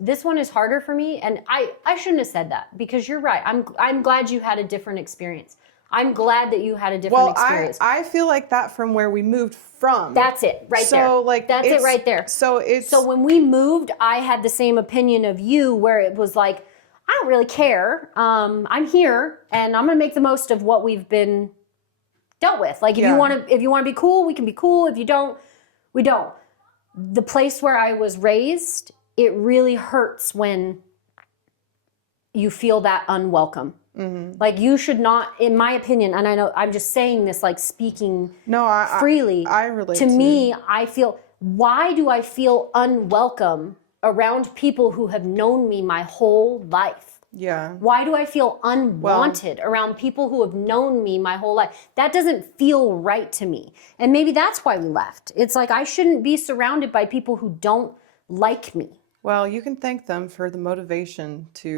This one is harder for me, and I shouldn't have said that because you're right. I'm glad you had a different experience. I'm glad that you had a different experience. I feel like that from where we moved from. That's it, right there. So like that's it right there. So when we moved, I had the same opinion of you, where it was like, I don't really care. I'm here, and I'm gonna make the most of what we've been dealt with. Like if you want to be cool, we can be cool. If you don't, we don't. The place where I was raised, it really hurts when you feel that unwelcome. Mm-hmm. Like you should not, in my opinion, and I know I'm just saying this like speaking freely. I relate to me, I feel, why do I feel unwelcome around people who have known me my whole life? Yeah. Why do I feel unwanted around people who have known me my whole life? That doesn't feel right to me. And maybe that's why we left. It's like I shouldn't be surrounded by people who don't like me. Well, you can thank them for the motivation to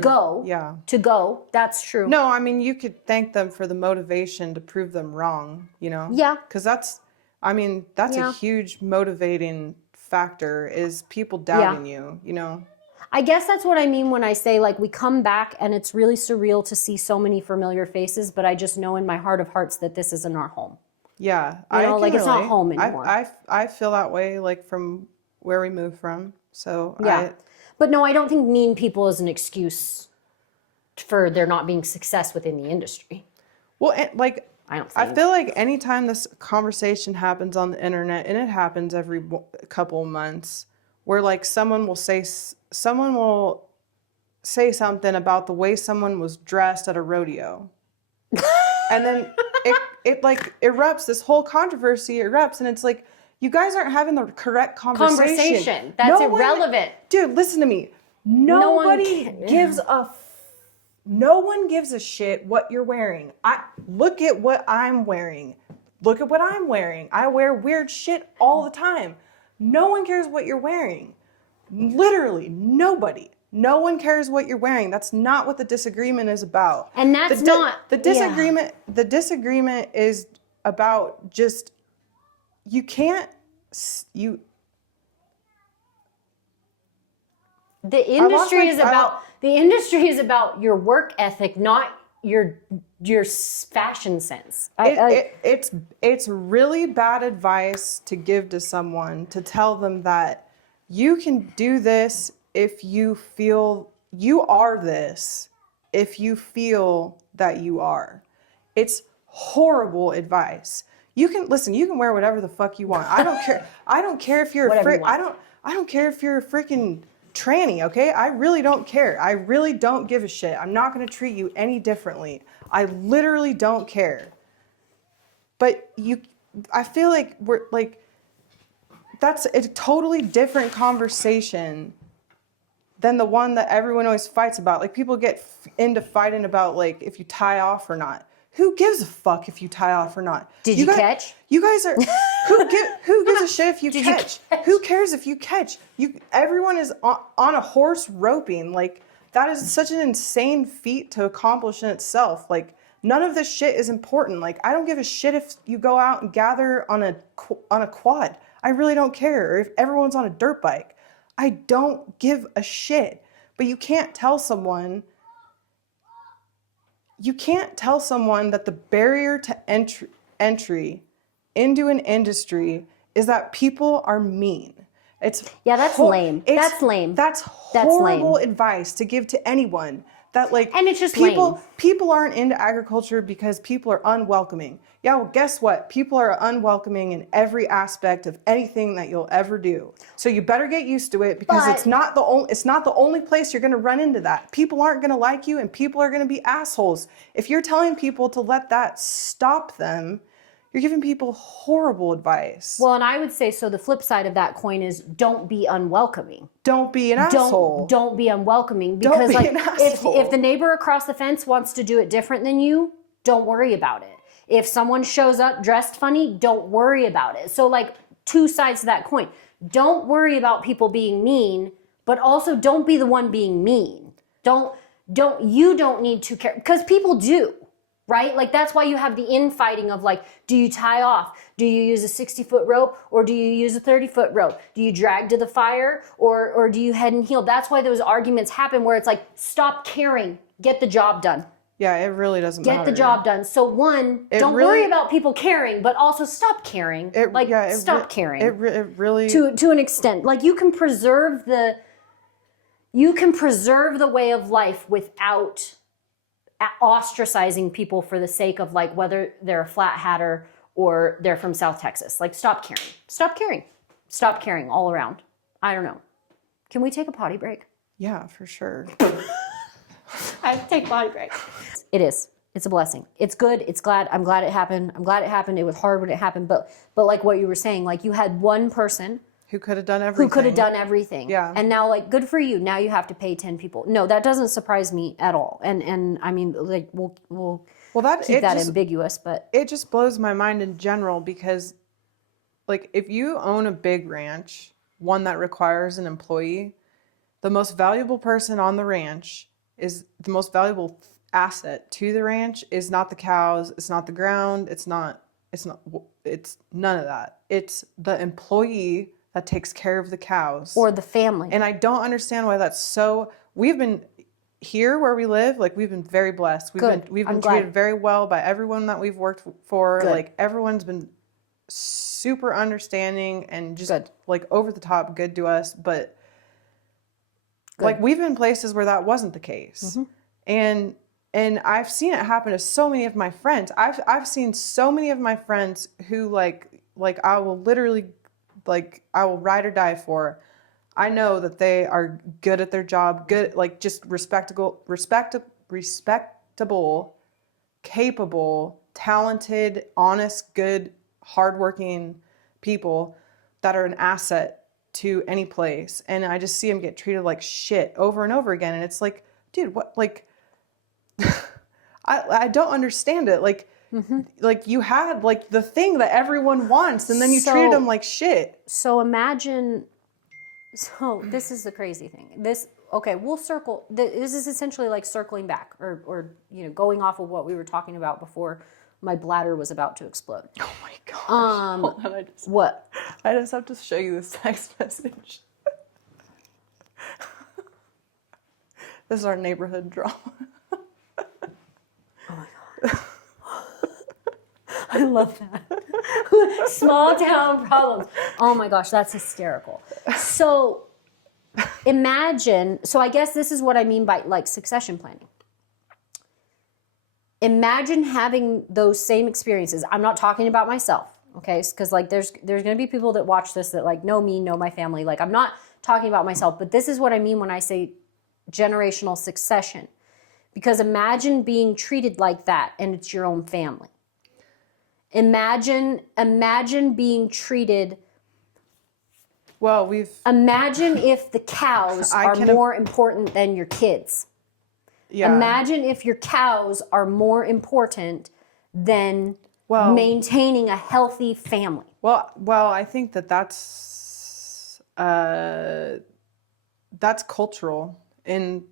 go. Yeah. To go. That's true. No, I mean, you could thank them for the motivation to prove them wrong, you know? Yeah. Because that's a huge motivating factor is people doubting you, you know? I guess that's what I mean when I say like we come back and it's really surreal to see so many familiar faces, but I just know in my heart of hearts that this isn't our home. Yeah. You know, like it's not home anymore. I feel that way like from where we moved from. So yeah. But no, I don't think mean people is an excuse for there not being success within the industry. Well, like I feel like anytime this conversation happens on the internet, and it happens every couple of months, where like someone will say something about the way someone was dressed at a rodeo, and then it like erupts. This whole controversy erupts, and it's like, you guys aren't having the correct conversation. That's irrelevant. Dude, listen to me. No one gives a shit what you're wearing. Look at what I'm wearing. Look at what I'm wearing. I wear weird shit all the time. No one cares what you're wearing. Literally, nobody. No one cares what you're wearing. That's not what the disagreement is about. And that's not the disagreement. Yeah. The disagreement is about just the industry is about your work ethic, not your fashion sense. It's really bad advice to give to someone, to tell them that you can do this if you feel you are this, if you feel that you are. It's horrible advice. You can wear whatever the fuck you want. I don't care. I don't care if you're I don't care if you're a freaking tranny, okay? I really don't care. I really don't give a shit. I'm not going to treat you any differently. I literally don't care. But I feel like we're like, that's a totally different conversation than the one that everyone always fights about. Like, people get into fighting about, like, if you tie off or not. Who gives a fuck if you tie off or not? Did you catch? You guys are, who gives a shit if you catch? Who cares if you catch? Everyone is on a horse roping. Like, that is such an insane feat to accomplish in itself. Like, none of this shit is important. Like, I don't give a shit if you go out and gather on a quad. I really don't care. Or if everyone's on a dirt bike. I don't give a shit. But you can't tell someone that the barrier to entry into an industry is that people are mean. That's lame. That's lame. That's horrible advice to give to anyone. That, like, and it's just people aren't into agriculture because people are unwelcoming. Yeah, well, guess what? People are unwelcoming in every aspect of anything that you'll ever do. So you better get used to it, because it's not the only place you're going to run into that. People aren't going to like you, and people are going to be assholes. If you're telling people to let that stop them, you're giving people horrible advice. Well, and I would say, so the flip side of that coin is, don't be unwelcoming. Don't be an asshole. Don't be unwelcoming, because if the neighbor across the fence wants to do it different than you, don't worry about it. If someone shows up dressed funny, don't worry about it. So, like, two sides to that coin. Don't worry about people being mean, but also don't be the one being mean. You don't need to care, because people do. Right? Like, that's why you have the infighting of, like, do you tie off? Do you use a 60-foot rope, or do you use a 30-foot rope? Do you drag to the fire, or do you head and heel? That's why those arguments happen, where it's like, stop caring, get the job done. Yeah, it really doesn't matter. Get the job done. So don't worry about people caring, but also stop caring. Stop caring. It really to an extent. Like, you can preserve the way of life without ostracizing people for the sake of, like, whether they're a flat hatter or they're from South Texas. Like, stop caring. Stop caring. Stop caring all around. I don't know. Can we take a potty break? Yeah, for sure. I have to take a potty break. It is. It's a blessing. It's good. It's glad. I'm glad it happened. It was hard when it happened, but like what you were saying, like, you had one person who could have done everything. Yeah. And now, like, good for you. Now you have to pay 10 people. No, that doesn't surprise me at all. And I mean, like, we'll keep that ambiguous, but it just blows my mind in general, because, like, if you own a big ranch, one that requires an employee, the most valuable person on the ranch is the most valuable asset to the ranch is not the cows, it's not the ground, it's none of that. It's the employee that takes care of the cows. Or the family. And I don't understand why that's so. We've been here where we live, like, we've been very blessed. We've been treated very well by everyone that we've worked for. Good. Like, everyone's been super understanding and just like over the top good to us. But like, we've been places where that wasn't the case. Mm-hmm. And I've seen it happen to so many of my friends. I've seen so many of my friends who like I will literally, like, I will ride or die for. I know that they are good at their job, good, like, just respectable, capable, talented, honest, good, hardworking people that are an asset to any place. And I just see them get treated like shit over and over again. And it's like, dude, what, like, I don't understand it. Like, mm-hmm. Like, you had, like, the thing that everyone wants, and then you treated them like shit. So imagine, this is the crazy thing. We'll circle. This is essentially like circling back, or going off of what we were talking about before my bladder was about to explode. Oh my gosh. Hold on, what? I just have to show you this text message. This is our neighborhood drama. Oh my God. I love that. Small town problems. Oh my gosh, that's hysterical. So imagine, I guess this is what I mean by, like, succession planning. Imagine having those same experiences. I'm not talking about myself, okay? Because, like, there's going to be people that watch this that, like, know me, know my family. Like, I'm not talking about myself, but this is what I mean when I say generational succession. Because imagine being treated like that and it's your own family. Imagine being treated. Well, Imagine if the cows are more important than your kids. Yeah. Imagine if your cows are more important than maintaining a healthy family. Well, I think that's cultural in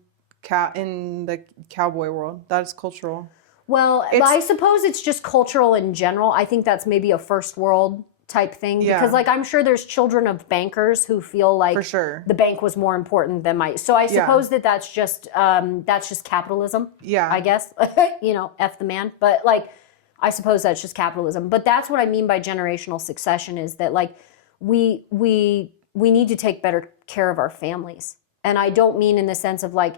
the cowboy world. That's cultural. Well, I suppose it's just cultural in general. I think that's maybe a first world type thing because like I'm sure there's children of bankers who feel like for sure the bank was more important than so I suppose that's just capitalism. Yeah, I guess. F the man. But like I suppose that's just capitalism. But that's what I mean by generational succession is that like we need to take better care of our families. And I don't mean in the sense of like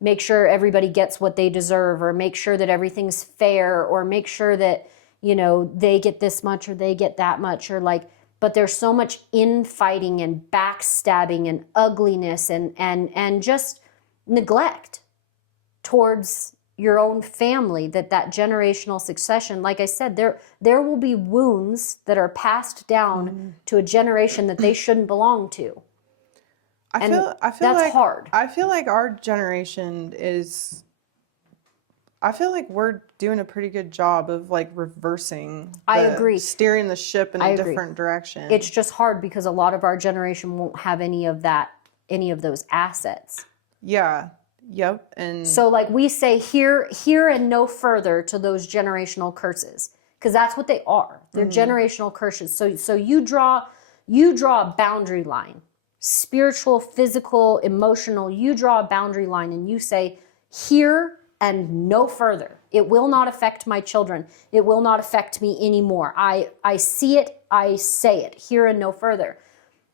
make sure everybody gets what they deserve or make sure that everything's fair or make sure that they get this much or they get that much or like, but there's so much infighting and backstabbing and ugliness and just neglect towards your own family that generational succession, like I said, there will be wounds that are passed down to a generation that they shouldn't belong to. I feel that's like hard. I feel like our generation I feel like we're doing a pretty good job of like reversing. I agree. Steering the ship in a different direction. It's just hard because a lot of our generation won't have any of those assets. Yeah. Yep. And so like we say here and no further to those generational curses because that's what they are. They're generational curses. So you draw a boundary line. Spiritual, physical, emotional, you draw a boundary line and you say here and no further. It will not affect my children. It will not affect me anymore. I see it, I say it, here and no further.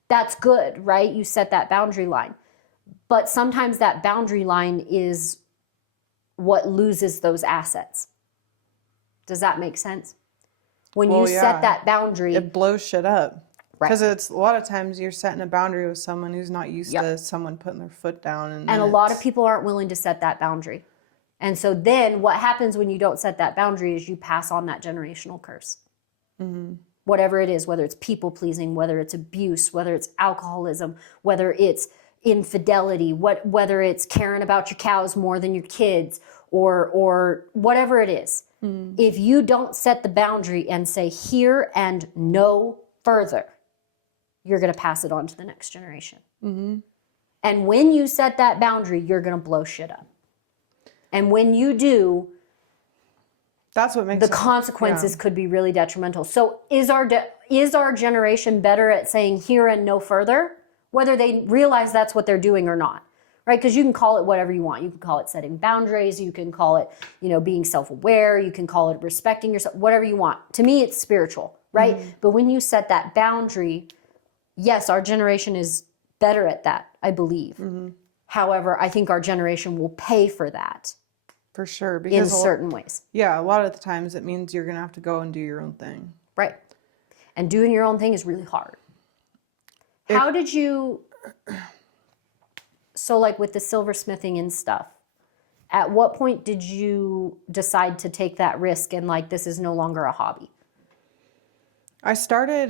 That's good, right? You set that boundary line. But sometimes that boundary line is what loses those assets. Does that make sense? When you set that boundary, it blows shit up. Because it's a lot of times you're setting a boundary with someone who's not used to someone putting their foot down. And a lot of people aren't willing to set that boundary. And so then what happens when you don't set that boundary is you pass on that generational curse. Mm-hmm. Whatever it is, whether it's people pleasing, whether it's abuse, whether it's alcoholism, whether it's infidelity, whether it's caring about your cows more than your kids or whatever it is. Mm-hmm. If you don't set the boundary and say here and no further, you're going to pass it on to the next generation. Mm-hmm. And when you set that boundary, you're going to blow shit up. And when you do, that's what makes the consequences could be really detrimental. So is our generation better at saying here and no further, whether they realize that's what they're doing or not, right? Because you can call it whatever you want. You can call it setting boundaries. You can call it, being self-aware. You can call it respecting yourself, whatever you want. To me, it's spiritual, right? Mm-hmm. But when you set that boundary, yes, our generation is better at that, I believe. Mm-hmm. However, I think our generation will pay for that. For sure. Because in certain ways. Yeah, a lot of the times it means you're going to have to go and do your own thing. Right. And doing your own thing is really hard. How did you... So like with the silversmithing and stuff, at what point did you decide to take that risk and like this is no longer a hobby? I started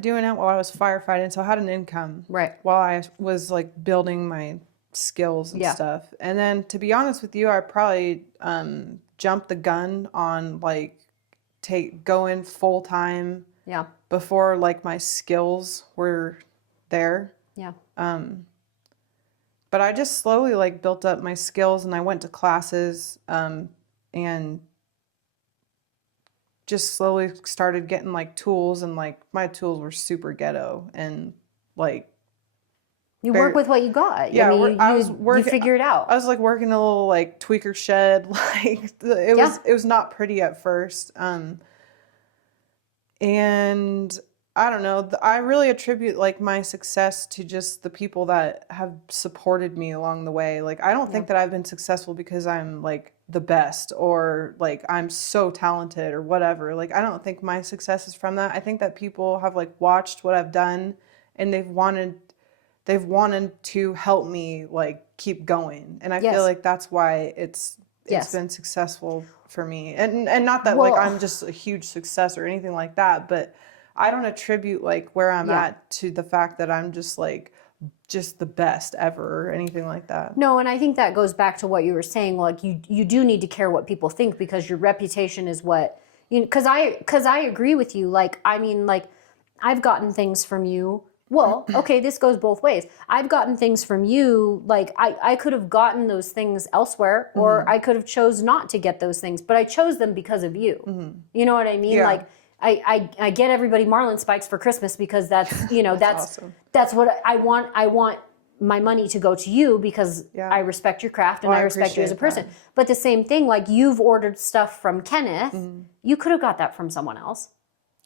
doing it while I was firefighting, so I had an income. Right. While I was like building my skills and stuff. And then to be honest with you, I probably jumped the gun on like going full time. Yeah. Before like my skills were there. Yeah. But I just slowly like built up my skills and I went to classes and just slowly started getting like tools and like my tools were super ghetto and like you work with what you got. Yeah, I mean, you figure it out. I was like working in a little like tweaker shed. Like it was not pretty at first. And I don't know. I really attribute like my success to just the people that have supported me along the way. Like I don't think that I've been successful because I'm like the best or like I'm so talented or whatever. Like I don't think my success is from that. I think that people have like watched what I've done and they've wanted they've wanted to help me like keep going. And I Yes. feel like that's why it's Yes. been successful for me. And not that Well- like I'm just a huge success or anything like that, but I don't attribute like where I'm Yeah. at to the fact that I'm just like just the best ever or anything like that. No, and I think that goes back to what you were saying. Like you do need to care what people think, because your reputation is what you. Because I agree with you. Like, I mean, like, I've gotten things from you. Well, okay, this goes both ways. I've gotten things from you. Like, I could have gotten those things elsewhere, or I could have chose not to get those things, but I chose them because of you. You know what I mean? Yeah. Like, I get everybody Marlin spikes for Christmas because that's, you know, that's awesome. that's what I want. I want my money to go to you because I respect your craft and Well, I I respect you as a appreciate person. But the same thing, like, you've ordered stuff from Kenneth, you could have got that from someone else.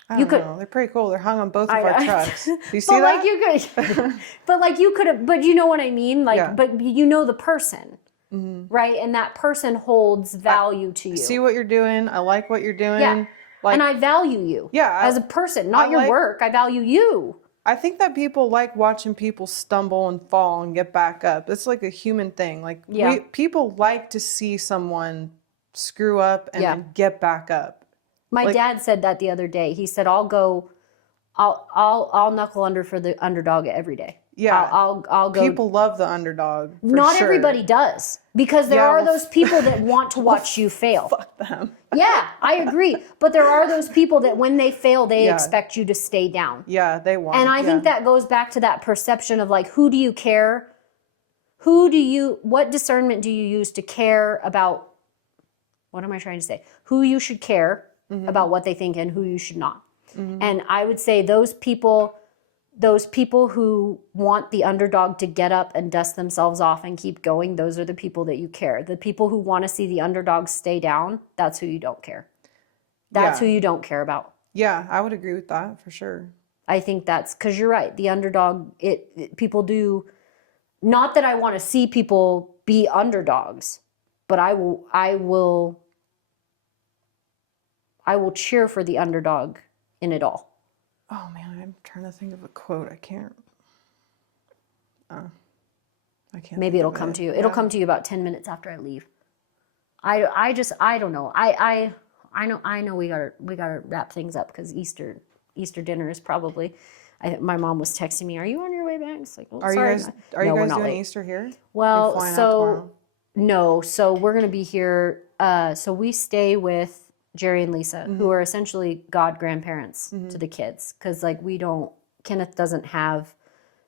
I don't know. They're pretty cool. They're hung on both of our trucks. Do you see But that? like you could, but like you could have, but you know what I mean? Like, Yeah. but you know the person, right? And that person holds value to you. See what you're doing. I like what you're doing. Yeah. Like, And I value you as a person, not your like- work. I value you. I think that people like watching people stumble and fall and get back up. It's like a human thing. Like people like to see someone screw up and then get back up. My dad said that the other day. He said, I'll knuckle under for the underdog every day. Yeah. I'll go. People love the underdog. For Not sure. everybody does, because there are well, those people that want to watch you fail. Fuck them. Yeah, I agree. But there are those people that when they fail, they expect you to stay down. Yeah, they want. And I think that goes back to that perception of like, who do you care? What discernment do you use to care about, what am I trying to say? Who you should care about what they think and who you should not. And I would say those people who want the underdog to get up and dust themselves off and keep going, those are the people that you care. The people who want to see the underdog stay down, that's who you don't care. That's who you don't care about. Yeah, I would agree with that for sure. I think that's because you're right. The underdog, people do, not that I want to see people be underdogs, but I will cheer for the underdog in it all. Oh man, I'm trying to think of a quote. I can't. Maybe it'll come to you. It'll come to you about 10 minutes after I leave. I don't know. I know we gotta wrap things up because Easter dinner is probably. My mom was texting me, "Are you on your way back?" It's like, well, Are sorry, you guys doing late. Easter here? Well, You're flying out so tomorrow? no, so we're gonna be here. So we stay with Jerry and Lisa, who are essentially god grandparents to the kids, because like Kenneth doesn't have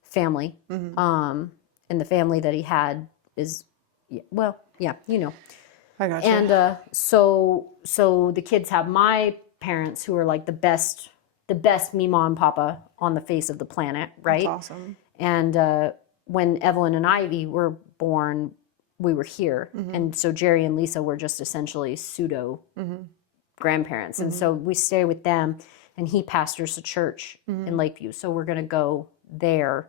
family, and the family that he had is, you know. I got you. And so the kids have my parents, who are like the best Mima and Papa on the face of the planet, right? That's awesome. And when Evelyn and Ivy were born, we were here, and so Jerry and Lisa were just essentially pseudo grandparents, and so we stay with them. And he pastors a church in Lakeview, so we're gonna go there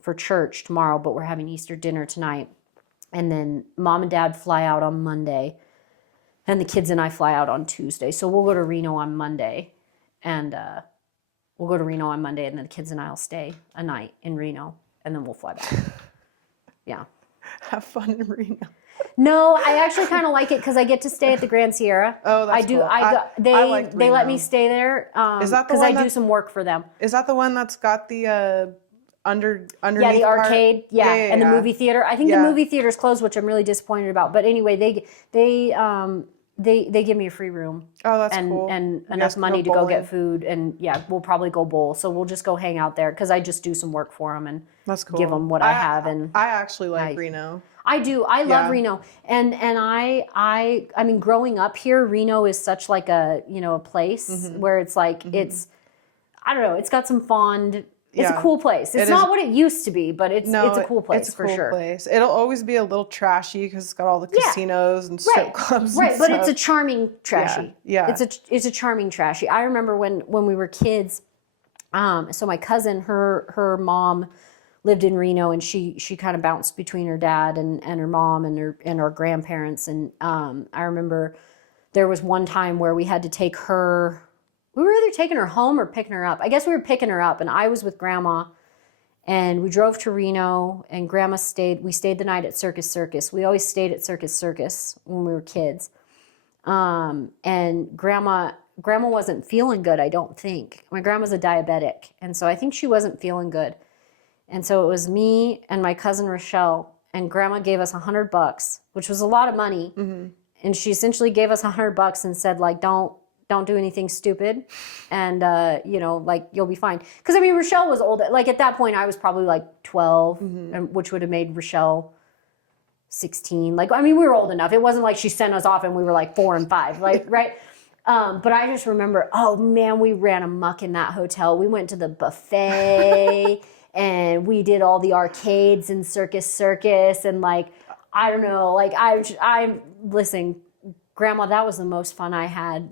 for church tomorrow. But we're having Easter dinner tonight. And then Mom and Dad fly out on Monday, and the kids and I fly out on Tuesday. So we'll go to Reno on Monday, and then the kids and I will stay a night in Reno, and then we'll fly back. Yeah. Have fun in Reno. No, I actually kind of like it because I get to stay at the Grand Sierra. Oh, that's I do. cool. I liked They let Reno. me stay there Is that the because one I do some work for them. Is that the one that's got the underneath? Yeah, the arcade, and the movie theater. I think the Yeah. movie theater's closed, which I'm really disappointed about. But anyway, they give me a free room. Oh, that's and, cool. And You enough guys can money go to go get bowling? food, and we'll probably go bowl. So we'll just go hang out there because I just do some work for them and That's cool. give them what I have. And I actually like I- Reno. I do. I love Reno, and I mean, growing up here, Reno is such like a a place where it's like it's, I don't know, it's got some fond. It's a cool place. It's not what it used to be, but it's a cool place it's a for cool sure. place. It'll always be a little trashy because it's got all the casinos and strip clubs. Right, and but it's a stuff. charming trashy. Yeah. It's a charming trashy. I remember when we were kids. So my cousin, her mom lived in Reno, and she kind of bounced between her dad and her mom and her grandparents. And I remember there was one time where we had to take her. We were either taking her home or picking her up. I guess we were picking her up, and I was with Grandma, And we drove to Reno, and Grandma we stayed the night at Circus Circus. We always stayed at Circus Circus when we were kids. And Grandma wasn't feeling good, I don't think. My grandma's a diabetic, and so I think she wasn't feeling good. And so it was me and my cousin Rochelle, and Grandma gave us $100, which was a lot of money. Mm-hmm. And she essentially gave us $100 and said, like, don't do anything stupid, and you know, like, you'll be fine. Because I mean, Rochelle was old. Like at that point, I was probably like 12, and which would have made Rochelle 16. Like, I mean, we were old enough. It wasn't like she sent us off and we were like 4 and 5, like, right? But I just remember, oh man, we ran amok in that hotel. We went to the buffet and we did all the arcades and Circus, and like, I don't know, like listen, Grandma, that was the most fun I had.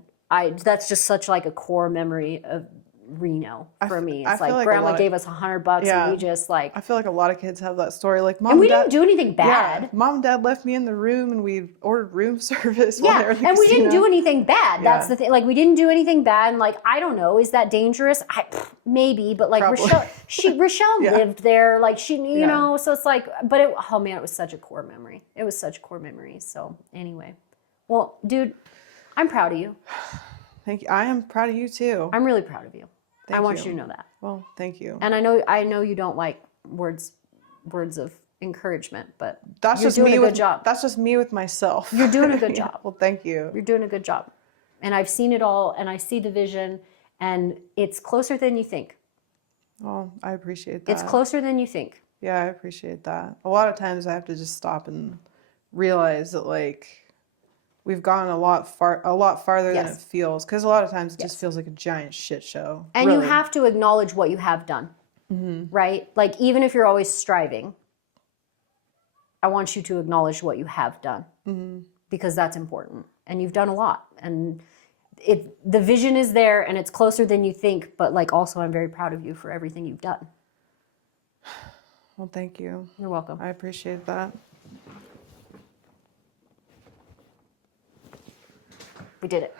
That's just such like a core memory of Reno for me. It's like Grandma gave us $100 and we just like. I feel like a lot of kids have that story. Like Mom and Dad, didn't do anything bad. Yeah, Mom and Dad left me in the room and we ordered room service. While they were in the and casino. we didn't do anything bad. That's the thing. Like, we didn't do anything bad. And like, I don't know, is that dangerous? Maybe, but like Rochelle lived there. Like you know, so it's like, but oh man, it was such a core memory. It was such a core memory. So anyway, well, dude, I'm proud of you. Thank you. I am proud of you too. I'm really proud of you. I want you to know that. Well, thank you. And I know you don't like words of encouragement, but that's you're doing a good job. That's just me with myself. You're doing a good job. Well, thank you. You're doing a good job. And I've seen it all, and I see the vision, and it's closer than you think. Well, I appreciate that. It's closer than you think. Yeah, I appreciate that. A lot of times I have to just stop and realize that, like, we've gone a lot farther than it feels. Because a lot of times it just feels like a giant shit show. And you have to acknowledge what you have done, right? Like, even if you're always striving, I want you to acknowledge what you have done, because that's important. And you've done a lot. And the vision is there, and it's closer than you think. But like, also, I'm very proud of you for everything you've done. Well, thank you. You're welcome. I appreciate that. We did it.